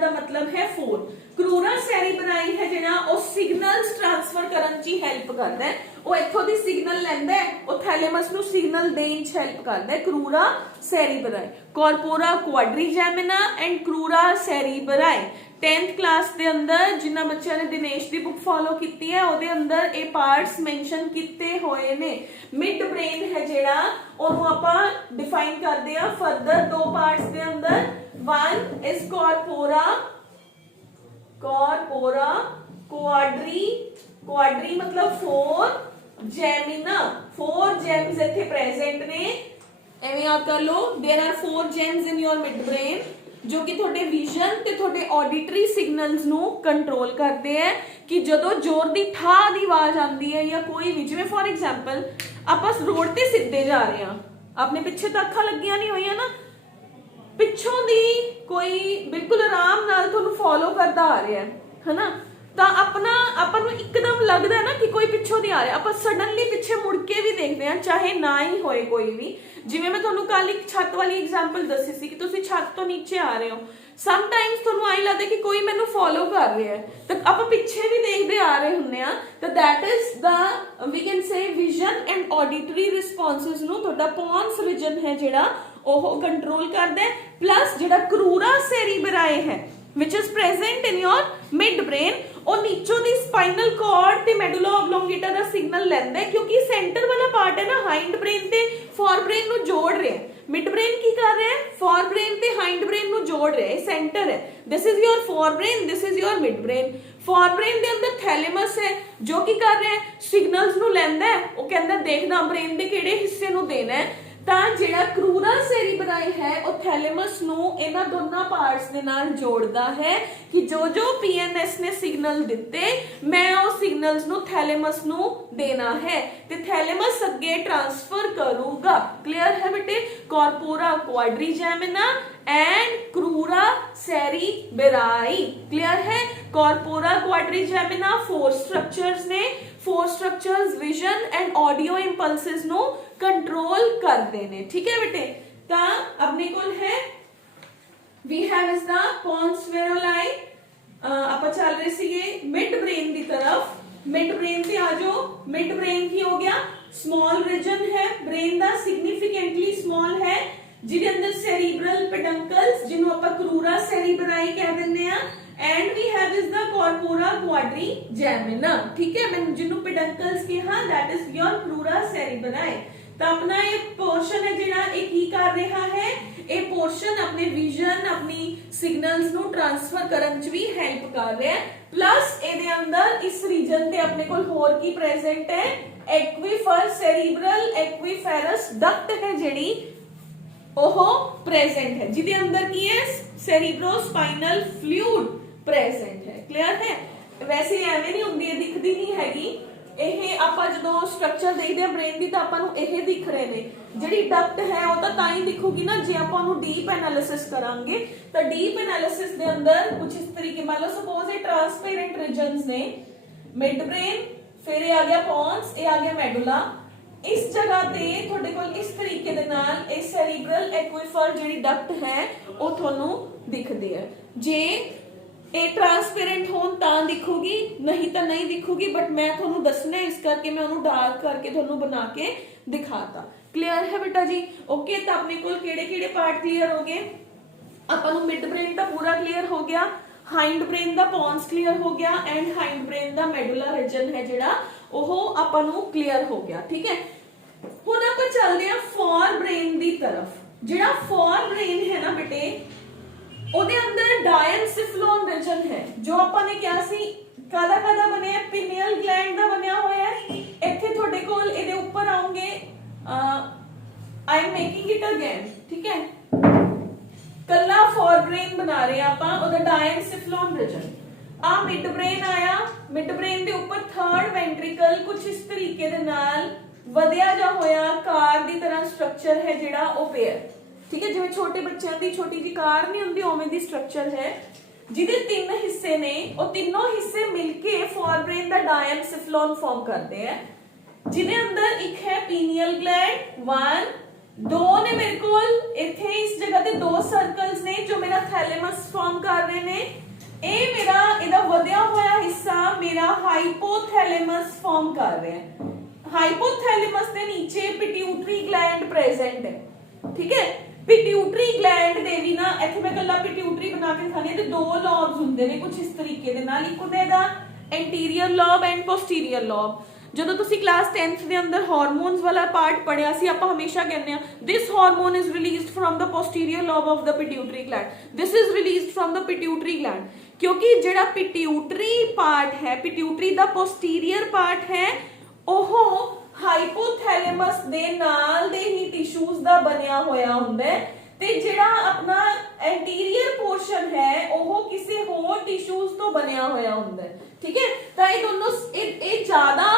ਦਾ मतलब है 4। crura cerebri है ਜਿਹੜਾ ਉਹ ਸਿਗਨਲਸ ਟ੍ਰਾਂਸਫਰ ਕਰਨ 'ਚ ਹੈਲਪ ਕਰਦਾ ਹੈ, ਉਹ ਇੱਥੋਂ ਦੀ ਸਿਗਨਲ ਲੈਂਦਾ ਹੈ, ਉਹ ਥੈਲੇਮਸ ਨੂੰ ਸਿਗਨਲ ਦੇਣ 'ਚ ਹੈਲਪ ਕਰਦਾ ਹੈ। crura cerebri, corpora quadrigemina and crura cerebri 10th class ਦੇ ਅੰਦਰ ਜਿਨ੍ਹਾਂ ਬੱਚਿਆਂ ਨੇ ਦਿਨੇਸ਼ ਦੀ ਬੁੱਕ ਫੋਲੋ ਕੀਤੀ ਹੈ ਉਹਦੇ ਅੰਦਰ ਇਹ ਪਾਰਟਸ ਮੈਂਸ਼ਨ ਕੀਤੇ ਹੋਏ ਨੇ। ਮਿਡ ਬ੍ਰੇਨ ਹੈ ਜਿਹੜਾ ਉਹਨੂੰ ਆਪਾਂ ਡਿਫਾਈਨ ਕਰਦੇ ਆ ਫਰਦਰ ਦੋ ਪਾਰਟਸ ਦੇ ਅੰਦਰ, one is corpora quadri मतलब 4 gemina, 4 gems ਇੱਥੇ ਪ੍ਰੈਜ਼ੈਂਟ ਨੇ, ਐਵੇਂ ਯਾਦ ਕਰ ਲਓ there are 4 gems in your mid brain ਜੋ ਕਿ ਤੁਹਾਡੇ ਵਿਜ਼ਨ ਤੇ ਤੁਹਾਡੇ ਆਡੀਟਰੀ ਸਿਗਨਲਸ ਨੂੰ ਕੰਟਰੋਲ ਕਰਦੇ ਆ ਕਿ ਜਦੋਂ ਜ਼ੋਰ ਦੀ ਠਾ ਦੀ ਆਵਾਜ਼ ਆਉਂਦੀ ਹੈ ਜਾਂ ਕੋਈ ਵੀ, ਜਿਵੇਂ ਫੋਰ ਐਗਜ਼ਾਮਪਲ ਆਪਾਂ ਰੋਡ ਤੇ ਸਿੱਧੇ ਜਾ ਰਹੇ ਹਾਂ, ਆਪਣੇ ਪਿੱਛੇ ਤਾਂ ਅੱਖਾਂ ਲੱਗੀਆਂ ਨਹੀਂ ਹੋਈਆਂ ਨਾ, ਪਿੱਛੋਂ ਦੀ ਕੋਈ ਬਿਲਕੁਲ ਆਰਾਮ ਨਾਲ ਤੁਹਾਨੂੰ ਫੋਲੋ ਕਰਦਾ ਆ ਰਿਹਾ ਹੈ ਨਾ, ਤਾਂ ਆਪਾਂ ਨੂੰ ਇੱਕਦਮ ਲੱਗਦਾ ਨਾ ਕਿ ਕੋਈ ਪਿੱਛੋਂ ਦੀ ਆ ਰਿਹਾ, ਆਪਾਂ ਸਡਨਲੀ ਪਿੱਛੇ ਮੁੜ ਕੇ ਵੀ ਦੇਖਦੇ ਹਾਂ ਚਾਹੇ ਨਾ ਹੀ ਹੋਏ ਕੋਈ ਵੀ। ਜਿਵੇਂ ਮੈਂ ਤੁਹਾਨੂੰ ਕੱਲ ਇੱਕ ਛੱਤ ਵਾਲੀ ਐਗਜ਼ਾਮਪਲ ਦੱਸੀ ਸੀ ਕਿ ਤੁਸੀਂ ਛੱਤ ਤੋਂ ਨੀਚੇ ਆ ਰਹੇ ਹੋ, ਸਮ ਟਾਈਮਸ ਤੁਹਾਨੂੰ ਆਈ ਲੱਗਦਾ ਕਿ ਕੋਈ ਮੈਨੂੰ ਫੋਲੋ ਕਰ ਰਿਹਾ ਹੈ, ਤਾਂ ਆਪਾਂ ਪਿੱਛੇ ਵੀ ਦੇਖਦੇ ਆ ਰਹੇ ਹੁੰਦੇ ਆ, ਤਾਂ that is the we can say vision and auditory responses ਨੂੰ ਤੁਹਾਡਾ ਪੌਂਸ ਰੀਜਨ ਹੈ ਜਿਹੜਾ ਉਹ ਕੰਟਰੋਲ ਕਰਦਾ ਹੈ। ਪਲੱਸ ਜਿਹੜਾ ਕਰੂਰਾ ਸੈਰੀਬਰਾਈ ਹੈ which is present in your mid brain ਉਹ ਨੀਚੋਂ ਦੀ ਸਪਾਈਨਲ ਕਾਰਡ ਤੇ ਮੈਡੂਲਾ ਓਬਲੋਂਗੇਟਾ ਦਾ ਸਿਗਨਲ ਲੈਂਦਾ ਹੈ ਕਿਉਂਕਿ ਸੈਂਟਰ ਵਾਲਾ ਪਾਰਟ ਹੈ ਨਾ ਹਾਈਂਡ ਬ੍ਰੇਨ ਤੇ ਫੋਰ ਬ੍ਰੇਨ ਨੂੰ ਜੋੜ ਰਿਹਾ ਹੈ। ਮਿਡ ਬ੍ਰੇਨ ਕੀ ਕਰ ਰਿਹਾ ਹੈ? ਫੋਰ ਬ੍ਰੇਨ ਤੇ ਹਾਈਂਡ ਬ੍ਰੇਨ ਨੂੰ ਜੋੜ ਰਿਹਾ ਹੈ, ਸੈਂਟਰ ਹੈ। this is your forebrain, this is your midbrain। ਫੋਰਬ੍ਰੇਨ ਦੇ ਅੰਦਰ ਥੈਲੇਮਸ ਹੈ ਜੋ ਕੀ ਕਰ ਰਿਹਾ ਹੈ, ਸਿਗਨਲਸ ਨੂੰ ਲੈਂਦਾ ਹੈ, ਉਹ ਕਹਿੰਦਾ ਦੇਖਦਾ ਬ੍ਰੇਨ ਦੇ ਕਿਹੜੇ ਹਿੱਸੇ ਨੂੰ ਦੇਣਾ ਹੈ। ਤਾਂ ਜਿਹੜਾ ਕਰੂਰਾ ਸੈਰੀਬਰਾਈ ਹੈ ਉਹ ਥੈਲੇਮਸ ਨੂੰ ਇਹਨਾਂ ਦੋਨਾਂ ਪਾਰਟਸ ਦੇ ਨਾਲ ਜੋੜਦਾ ਹੈ ਕਿ ਜੋ ਜੋ ਪੀਐਨਐਸ ਨੇ ਸਿਗਨਲ ਦਿੱਤੇ ਮੈਂ ਉਹ ਸਿਗਨਲਸ ਨੂੰ ਥੈਲੇਮਸ ਨੂੰ ਦੇਣਾ ਹੈ ਤੇ ਥੈਲੇਮਸ ਅੱਗੇ ਟ੍ਰਾਂਸਫਰ ਕਰੂਗਾ। ਕਲੀਅਰ ਹੈ ਬੇਟੇ? Corpora quadrigemina and crura cerebri. Clear है? कॉर्पोरा क्वाड्रिजेमिना फोर स्ट्रक्चर्स ने, four structures vision and audio impulses नु कंट्रोल करते ने। ठीक है बेटे? ता अपने कोल है we have is the pons varolii. ਆਪਾਂ ਚੱਲ ਰਹੇ ਸੀਗੇ ਮਿਡ ਬ੍ਰੇਨ ਦੀ ਤਰਫ। ਮਿਡ ਬ੍ਰੇਨ ਤੇ ਆ ਜਾਓ। ਮਿਡ ਬ੍ਰੇਨ ਕੀ ਹੋ ਗਿਆ? स्मॉल रीजन है ब्रेन ਦਾ, सिग्निफिकेंटली स्मॉल है, ਜਿਹਦੇ ਅੰਦਰ ਸੈਰੀਬਰਲ ਪੈਡੰਕਲਸ ਜਿਹਨੂੰ ਆਪਾਂ ਕਰੂਰਾ ਸੈਰੀਬਰਾਈ ਕਹਿ ਦਿੰਦੇ ਆ and we have is the corpora quadrigemina. ठीक है? मैं ਜਿਹਨੂੰ ਪੈਡੰਕਲਸ ਕਿਹਾ that is your ਕਰੂਰਾ ਸੈਰੀਬਰਾਈ। ਤਾਂ ਆਪਣਾ ਇਹ ਪੋਰਸ਼ਨ ਹੈ ਜਿਹੜਾ ਇਹ ਕੀ ਕਰ ਰਿਹਾ ਹੈ, ਇਹ ਪੋਰਸ਼ਨ ਆਪਣੇ ਵਿਜ਼ਨ ਆਪਣੀ ਸਿਗਨਲਸ ਨੂੰ ਟ੍ਰਾਂਸਫਰ ਕਰਨ ਚ ਵੀ ਹੈਲਪ ਕਰ ਰਿਹਾ ਹੈ। ਪਲੱਸ ਇਹਦੇ ਅੰਦਰ ਇਸ ਰੀਜਨ ਤੇ ਆਪਣੇ ਕੋਲ ਹੋਰ ਕੀ ਪ੍ਰੈਜ਼ੈਂਟ ਹੈ, एक्विफर सेरिब्रल एक्विफेरस डक्ट है जेडी ओहो प्रेजेंट है जिदे अंदर की है सेरिब्रोस्पाइनल फ्लूइड प्रेजेंट है। क्लियर है? वैसे एवें नहीं हुंदी है, दिखदी नहीं हैगी ਇਹ ਆਪਾਂ ਜਦੋਂ ਸਟਰਕਚਰ ਦੇਖਦੇ ਆ ਬ੍ਰੇਨ ਦੀ ਤਾਂ ਆਪਾਂ ਨੂੰ ਇਹ ਦਿਖ ਰਹੇ ਨੇ। ਜਿਹੜੀ ਡਕਟ ਹੈ ਉਹ ਤਾਂ ਹੀ ਦਿਖੂਗੀ ਨਾ ਜੇ ਆਪਾਂ ਉਹਨੂੰ ਡੀਪ ਐਨਾਲਿਸਿਸ ਕਰਾਂਗੇ। ਤਾਂ ਡੀਪ ਐਨਾਲਿਸਿਸ ਦੇ ਅੰਦਰ ਕੁਝ ਇਸ ਤਰੀਕੇ ਮੰਨ ਲਓ ਸਪੋਜ਼ ਇਹ ਟ੍ਰਾਂਸਪੇਰੈਂਟ ਰੀਜਨਸ ਨੇ, ਮਿਡ ਬ੍ਰੇਨ, फिर ये आ गया पॉन्स, ये आ गया मेडुला। इस जगह ते थोड़े कोल इस तरीके दे नाल ए सेरिब्रल एक्विफर जेडी डक्ट है वो थोनू दिखदी है। जे ए ट्रांसपेरेंट होन तां दिखूगी, नहीं तो नहीं दिखूगी, बट मैं थोनू दसना है इस करके मैं उन्होंने डार्क करके थोनू बना के दिखाता। क्लियर है बेटा जी? ओके। तो अपने कोल केड़े-केड़े पार्ट क्लियर हो गए? अपन नू मिड ब्रेन दा पूरा क्लियर हो गया, हाइंड ब्रेन दा पॉन्स क्लियर हो गया एंड हाइंड ब्रेन दा मेडुला रीजन है जेड़ा ओहो आपां नू क्लियर हो गया। ठीक है? हुण आपां चलदे आ फॉर ब्रेन दी तरफ। जेड़ा फॉर ब्रेन है ना बेटे ओदे अंदर डायनसिफ्लोन रीजन है जो आपां ने क्या सी कादा कादा बनिया पिनियल ग्लैंड दा बनिया होया है। इत्थे थोड़े कोल इहदे ऊपर आऊंगे I am making it again. ठीक है? कल्ला फॉर ब्रेन बना रहे हैं ਆਪਾਂ ਉਹਦਾ डायनसिफ्लोन रीजन। आ मिड ब्रेन आया, मिड ब्रेन ਦੇ ਉੱਪਰ थर्ड वेंट्रिकल कुछ इस तरीके ਦੇ ਨਾਲ ਵਧਿਆ ਜਾ ਹੋਇਆ ਕਾਰ ਦੀ ਤਰ੍ਹਾਂ ਸਟਰਕਚਰ ਹੈ ਜਿਹੜਾ ਉਹ ਪਿਆ। ਠੀਕ ਹੈ? ਜਿਵੇਂ ਛੋਟੇ ਬੱਚਿਆਂ ਦੀ ਛੋਟੀ ਜੀ ਕਾਰ ਨਹੀਂ ਹੁੰਦੀ ਉਵੇਂ ਦੀ ਸਟਰਕਚਰ ਹੈ ਜਿਹਦੇ ਤਿੰਨ ਹਿੱਸੇ ਨੇ। ਉਹ ਤਿੰਨੋਂ ਹਿੱਸੇ ਮਿਲ ਕੇ ਫॉर ब्रेन ਦਾ डायनसिफ्लोन ਫਾਰਮ ਕਰਦੇ ਆ ਜਿਹਦੇ ਅੰਦਰ ਇੱਕ ਹੈ ਪੀਨੀਅਲ ਗਲੈਂਡ 1 दो ने मेरे को इथे इस जगह ते दो सर्कल्स ने जो मेरा थैलेमस फॉर्म कर रहे ने। ए मेरा इदा वधिया होया हिस्सा मेरा हाइपोथैलेमस फॉर्म कर रहे हैं। हाइपोथैलेमस के नीचे पिट्यूटरी ग्लैंड प्रेजेंट है। ठीक है? पिट्यूटरी ग्लैंड दे भी ना इथे मैं कल्ला पिट्यूटरी बना के दिखानी ते दो लॉब्स हुंदे ने कुछ इस तरीके दे नाल। एक होंदा anterior lobe and posterior lobe. ਜਦੋਂ ਤੁਸੀਂ ਕਲਾਸ 10th ਦੇ ਅੰਦਰ ਹਾਰਮੋਨਸ ਵਾਲਾ ਪਾਰਟ ਪੜਿਆ ਸੀ ਆਪਾਂ ਹਮੇਸ਼ਾ ਕਹਿੰਦੇ ਆ this hormone is released from the posterior lobe of the pituitary gland, this is released from the pituitary gland। ਕਿਉਂਕਿ ਜਿਹੜਾ ਪਿਟਿਊਟਰੀ ਪਾਰਟ ਹੈ, ਪਿਟਿਊਟਰੀ ਦਾ ਪੋਸਟੀਰੀਅਰ ਪਾਰਟ ਹੈ ਉਹ ਹਾਈਪੋਥੈਲੇਮਸ ਦੇ ਨਾਲ ਦੇ ਹੀ ਟਿਸ਼ੂਜ਼ ਦਾ ਬਣਿਆ ਹੋਇਆ ਹੁੰਦਾ ਹੈ ਤੇ ਜਿਹੜਾ ਆਪਣਾ ਐਂਟੀਰੀਅਰ ਪੋਰਸ਼ਨ ਹੈ ਉਹ ਕਿਸੇ ਹੋਰ ਟਿਸ਼ੂਜ਼ ਤੋਂ ਬਣਿਆ ਹੋਇਆ ਹੁੰਦਾ ਹੈ। ਠੀਕ ਹੈ? ਤਾਂ ਇਹ ਦੋਨੋਂ ਇਹ ਜ਼ਿਆਦਾ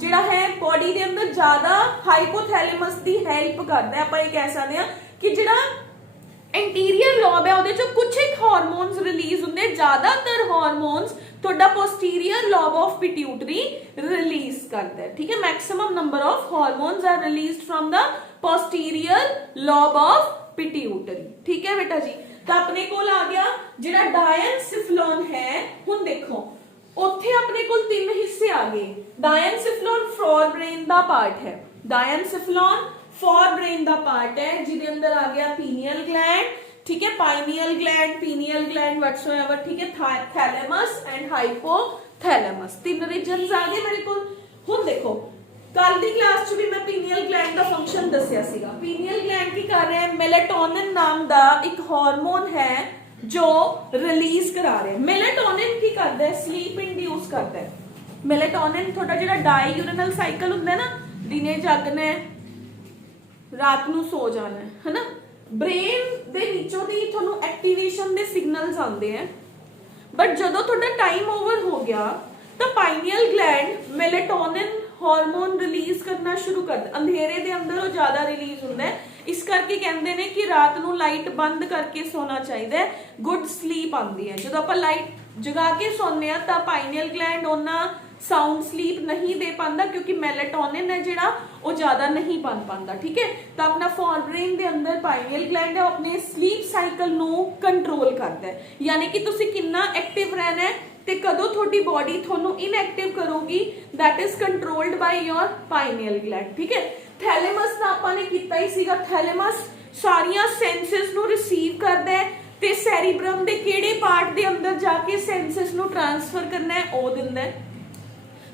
ਜਿਹੜਾ ਹੈ ਬੋਡੀ ਦੇ ਅੰਦਰ ਜ਼ਿਆਦਾ ਹਾਈਪੋਥੈਲੇਮਸ ਦੀ ਹੈਲਪ ਕਰਦਾ ਹੈ। ਆਪਾਂ ਇਹ ਕਹਿ ਸਕਦੇ ਹਾਂ ਕਿ ਜਿਹੜਾ ਐਂਟੀਰੀਅਰ ਲੋਬ ਹੈ ਉਹਦੇ ਚੋਂ ਕੁਝ ਇੱਕ ਹਾਰਮੋਨਸ ਰਿਲੀਜ਼ ਹੁੰਦੇ, ਜ਼ਿਆਦਾਤਰ ਹਾਰਮੋਨਸ ਤੁਹਾਡਾ posterior lobe of pituitary release ਕਰਦਾ ਹੈ। ਠੀਕ ਹੈ? Maximum number of hormones are released from ਦਾ posterior lobe of pituitary। ठीक है बेटा जी? तो अपने कोल आ गया जेड़ा डायनसिफ्लोन है। हुन देखो ਉੱਥੇ ਆਪਣੇ ਕੋਲ ਤਿੰਨ ਹਿੱਸੇ ਆ ਗਏ। डायनसिफ्लोन फॉर ब्रेन ਦਾ ਪਾਰਟ ਹੈ। डायनसिफ्लोन फॉर ब्रेन ਦਾ ਪਾਰਟ ਹੈ ਜਿਹਦੇ ਅੰਦਰ ਆ ਗਿਆ पीनियल ग्लैंड। ठीक है? Pineal gland, pineal gland whatsoever. ठीक है? थैलेमस एंड हाइपोथैलेमस तीन रीजन्स आ गए मेरे को। हुन देखो कल दी क्लास च भी मैं पीनियल ग्लैंड का फंक्शन दसिया सीगा। पीनियल ग्लैंड की कर रहा है मेलेटोनिन नाम दा एक हार्मोन है जो रिलीज करा रहे हैं। मेलेटोनिन की करता है, स्लीप इंड्यूस करता है। मेलेटोनिन थोड़ा जिहड़ा डाईयूरिनल साइकिल हुंदा है ना, दिने जागना है रात नूं सो जाना है ना, ब्रेन दे विचों दी तुहानूं एक्टिवेशन दे सिग्नल्स आउंदे हैं। बट जदों तुहाडा टाइम ओवर हो गया तो pineal gland melatonin hormone release करना शुरू कर दे, अंधेरे दे अंदर वो ज्यादा रिलीज हुंदा है। इस करके कहते हैं कि रात नूं लाइट बंद करके सोना चाहिए, गुड स्लीप आती है। जो आप लाइट जगा के सोने तो पाइनियल ग्लैंड उन्ना साउंड स्लीप नहीं दे पाता, क्योंकि मेलेटोनिन है जिहड़ा वो ज्यादा नहीं बन पाता। ठीक है, तो अपना फोरब्रेन दे अंदर पाइनियल ग्लैंड है अपने स्लीप साइकिल नूं कंट्रोल करता है, यानी कि तुसी कितना एक्टिव रहना है ते कदों थोड़ी बॉडी थोनू इनएक्टिव करोगी, that is controlled by your pineal gland. ठीक है, थैलेमस दा आपां ने कीता ही सीगा, थैलेमस सारियां सेंसेस नू रिसीव करदा है ते सैरीब्रम दे किहड़े पार्ट दे अंदर जाके सेंसेस नू ट्रांसफर करना है ओ दिंदा है।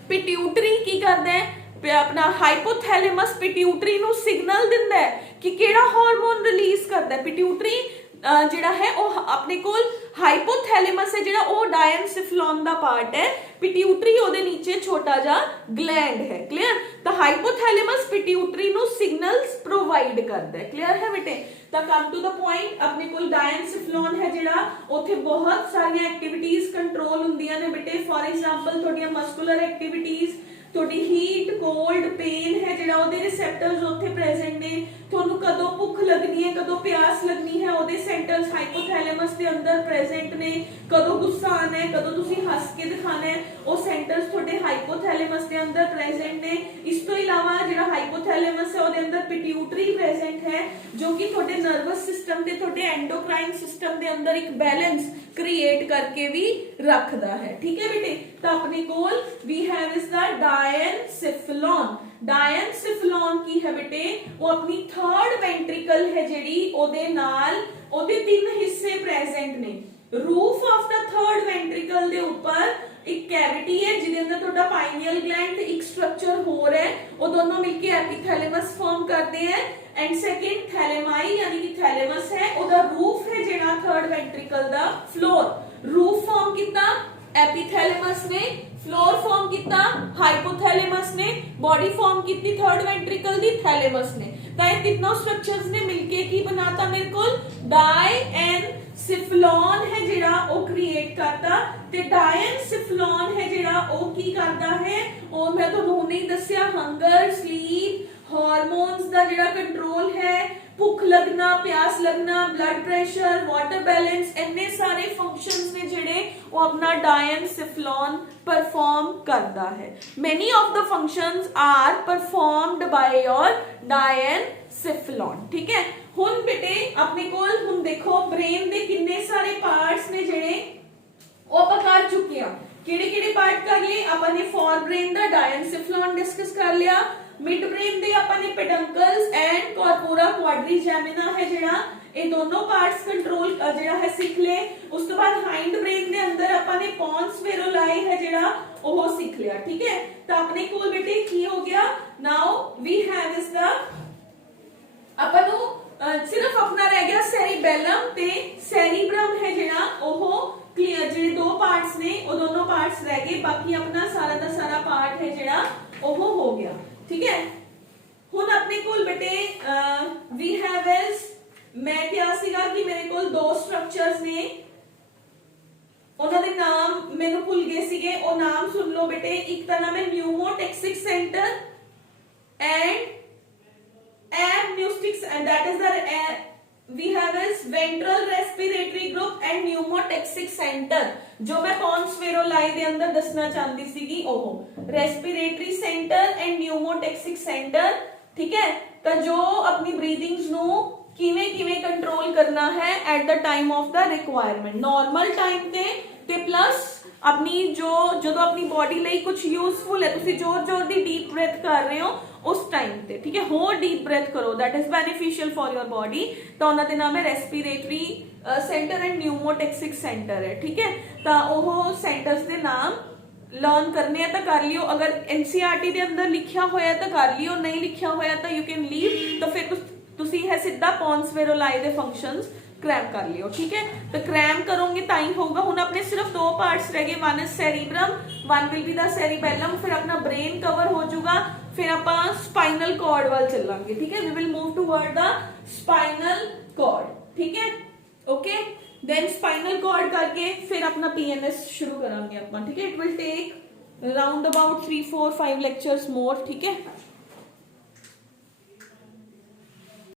पिट्यूटरी की करदा है, अपना हाइपोथैलेमस पिट्यूटरी नू सिग्नल दिंदा है कि केड़ा हार्मोन रिलीज करदा है। पिट्यूटरी जिहड़ा है वो अपने कोल हाइपोथैलेमस है जिहड़ा वो डायनसिफलॉन दा पार्ट है, पिट्यूटरी ओदे नीचे छोटा जा ग्लैंड है। क्लियर, तो हाइपोथैलेमस पिट्यूटरी नु सिग्नल्स प्रोवाइड करदा है। क्लियर है बेटे, तो कम टू द पॉइंट, अपने कोल डायनसिफलॉन है जिहड़ा ओथे बहुत सारी एक्टिविटीज कंट्रोल हुंदियां ने बेटे। फॉर एग्जांपल थोड़ी मस्कुलर एक्टिविटीज, थोड़ी हीट कोल्ड पेन है जिहड़ा ओदे रिसेप्टर्स ओथे प्रेजेंट ने, ਤੁਹਾਨੂੰ कदों भुख लगनी है कदों प्यास लगनी है ओदे सेंटर्स हाइपोथैलेमस के अंदर प्रेजेंट ने, कदों गुस्सा आना है कदों तुसी हंस के दिखाना है वो सेंटर्स थोड़े हाइपोथैलेमस के अंदर प्रेजेंट ने। इस तो इलावा जिहड़ा हाइपोथैलेमस है ओदे अंदर पिट्यूटरी प्रेजेंट है जो कि थोड़े नर्वस सिस्टम ते थोड़े एंडोक्राइन सिस्टम के अंदर एक बैलेंस क्रिएट करके भी रखदा है। ठीक है बेटे, तो अपने कोल वी हैव इज द डायनसिफलॉन। डायनसिफलॉन की है बेटे, वो अपनी थर्ड वेंट्रिकल है जेडी ओदे नाल ओदे तीन हिस्से प्रेजेंट ने। Roof of the third ventricle दे ऊपर एक कैविटी है जिदे अंदर थोड़ा पाइनियल ग्लैंड ते एक स्ट्रक्चर हो रहा है, वो दोनों मिलके एपिथैलेमस फॉर्म करते हैं। एंड सेकंड थैलेमाई यानी कि थैलेमस है, ओदा रूफ है जेड़ा थर्ड वेंट्रिकल दा फ्लोर। रूफ फॉर्म कितना एपिथैलेमस ने, फ्लोर फॉर्म कितना हाइपोथैलेमस ने, बॉडी फॉर्म कितनी थर्ड वेंट्रिकल दी थैलेमस ने। तो ये तीनों स्ट्रक्चर्स ने मिलके की बनाता मेरे को डायनसिफलॉन है जेड़ा ओ क्रिएट करता। ते डायनसिफलॉन है जेड़ा ओ की करता है, ओ मैं तो नहीं दस्या हंगर स्लीप हार्मोन्स दा जेड़ा कंट्रोल है, भुख लगना प्यास लगना ब्लड प्रेशर वाटर बैलेंस, इन्ने सारे फंक्शंस ने जेड़े वो अपना डायनसिफलॉन परफॉर्म करता है। Many of the functions are performed by your diencephalon. ठीक है, हुन बेटे अपने कोल हुन देखो ब्रेन दे किन्ने सारे पार्ट्स ने जेड़े वो ਆਪਾਂ कर चुके हैं। किहड़े-किहड़े पार्ट कर लिए अपन ने, फॉर ब्रेन दा डायनसिफलॉन डिस्कस कर लिया, मिड ब्रेन दे अपन ने पेडंकल्स एंड कॉर्पोरा क्वाड्रिजेमिना है जेड़ा ये दोनों पार्ट्स कंट्रोल जेड़ा है सीख ले। उस तो बाद हाइंड ब्रेन दे अंदर अपन ने पॉन्स वेरोलाई है जेड़ा वो सीख लिया। ठीक है, तो अपने कोल बेटे की हो गया, now we have is the अपन सिर्फ अपना रह गया सेरिबेलम ते सेरिब्रम है जेड़ा ओहो क्लियर, जेडे दो पार्ट्स ने वो दोनों पार्ट्स रह गए, बाकी अपना सारा दा सारा पार्ट है जेड़ा ओहो हो गया। ठीक है, हुन अपने कोल बेटे वी हैव इज, मैं क्या सीगा कि मेरे कोल दो स्ट्रक्चर्स ने, ਉਹਨਾਂ ਦੇ ਨਾਮ ਮੈਨੂੰ ਭੁੱਲ ਗਏ ਸੀਗੇ, ਉਹ ਨਾਮ ਸੁਣ ਲਓ ਬੇਟੇ। ਇੱਕ ਦਾ ਨਾਮ ਹੈ pneumotaxic centre and amniotics, and that is the we have is ventral respiratory group and pneumotaxic center, जो मैं पॉन्स वेरोलाई ਦੇ ਅੰਦਰ ਦੱਸਣਾ ਚਾਹੁੰਦੀ ਸੀਗੀ ਉਹ respiratory center and pneumotaxic center। ठीक है, ਤਾਂ ਜੋ ਆਪਣੀ ਬਰੀਥਿੰਗਸ ਨੂੰ ਕਿਵੇਂ ਕੰਟਰੋਲ ਕਰਨਾ ਹੈ at the time of the requirement, normal time ਤੇ ਪਲੱਸ अपनी जो अपनी बॉडी ਲਈ कुछ यूजफुल है, ਤੁਸੀਂ जोर ਦੀ ਡੀਪ ਬ੍ਰੈਥ ਕਰ ਰਹੇ ਹੋ उस टाइम ਤੇ, ठीक है, ਹੋਰ ਡੀਪ ਬ੍ਰੈਥ ਕਰੋ, that is beneficial for your body. ਤਾਂ ਉਹਨਾਂ ਦੇ ਨਾਮ ਹੈ respiratory centre and pneumotaxic centre है। ठीक है, ਤਾਂ ਉਹ ਸੈਂਟਰਸ ਦੇ ਨਾਮ लर्न करने हैं तो कर लियो, अगर एनसीईआरटी ਦੇ ਅੰਦਰ ਲਿਖਿਆ ਹੋਇਆ ਤਾਂ ਕਰ ਲਿਓ, ਨਹੀਂ ਲਿਖਿਆ ਹੋਇਆ ਤਾਂ यू कैन लीव। तो फिर ਤੁਸੀਂ ਹੈ ਸਿੱਧਾ ਪੌਂਸ ਵੇਰੋਲਾਈ ਦੇ ਫੰਕਸ਼ਨਸ क्रैम कर लियो, ठीक है। तो क्रैम करोगे ताई होगा। हुन अपने सिर्फ दो पार्ट्स रह गए, one is cerebrum, one will be the cerebellum, फिर अपना ब्रेन कवर हो जाऊगा, फिर आप स्पाइनल कॉर्ड वाल चलांगे, ठीक है। We will move toward the spinal cord, ठीक है, ओके। देन स्पाइनल कॉर्ड करके फिर अपना पीएनएस शुरू करांगे अपन, ठीक है। It will take round about 3, 4, 5 lectures more, ठीक है।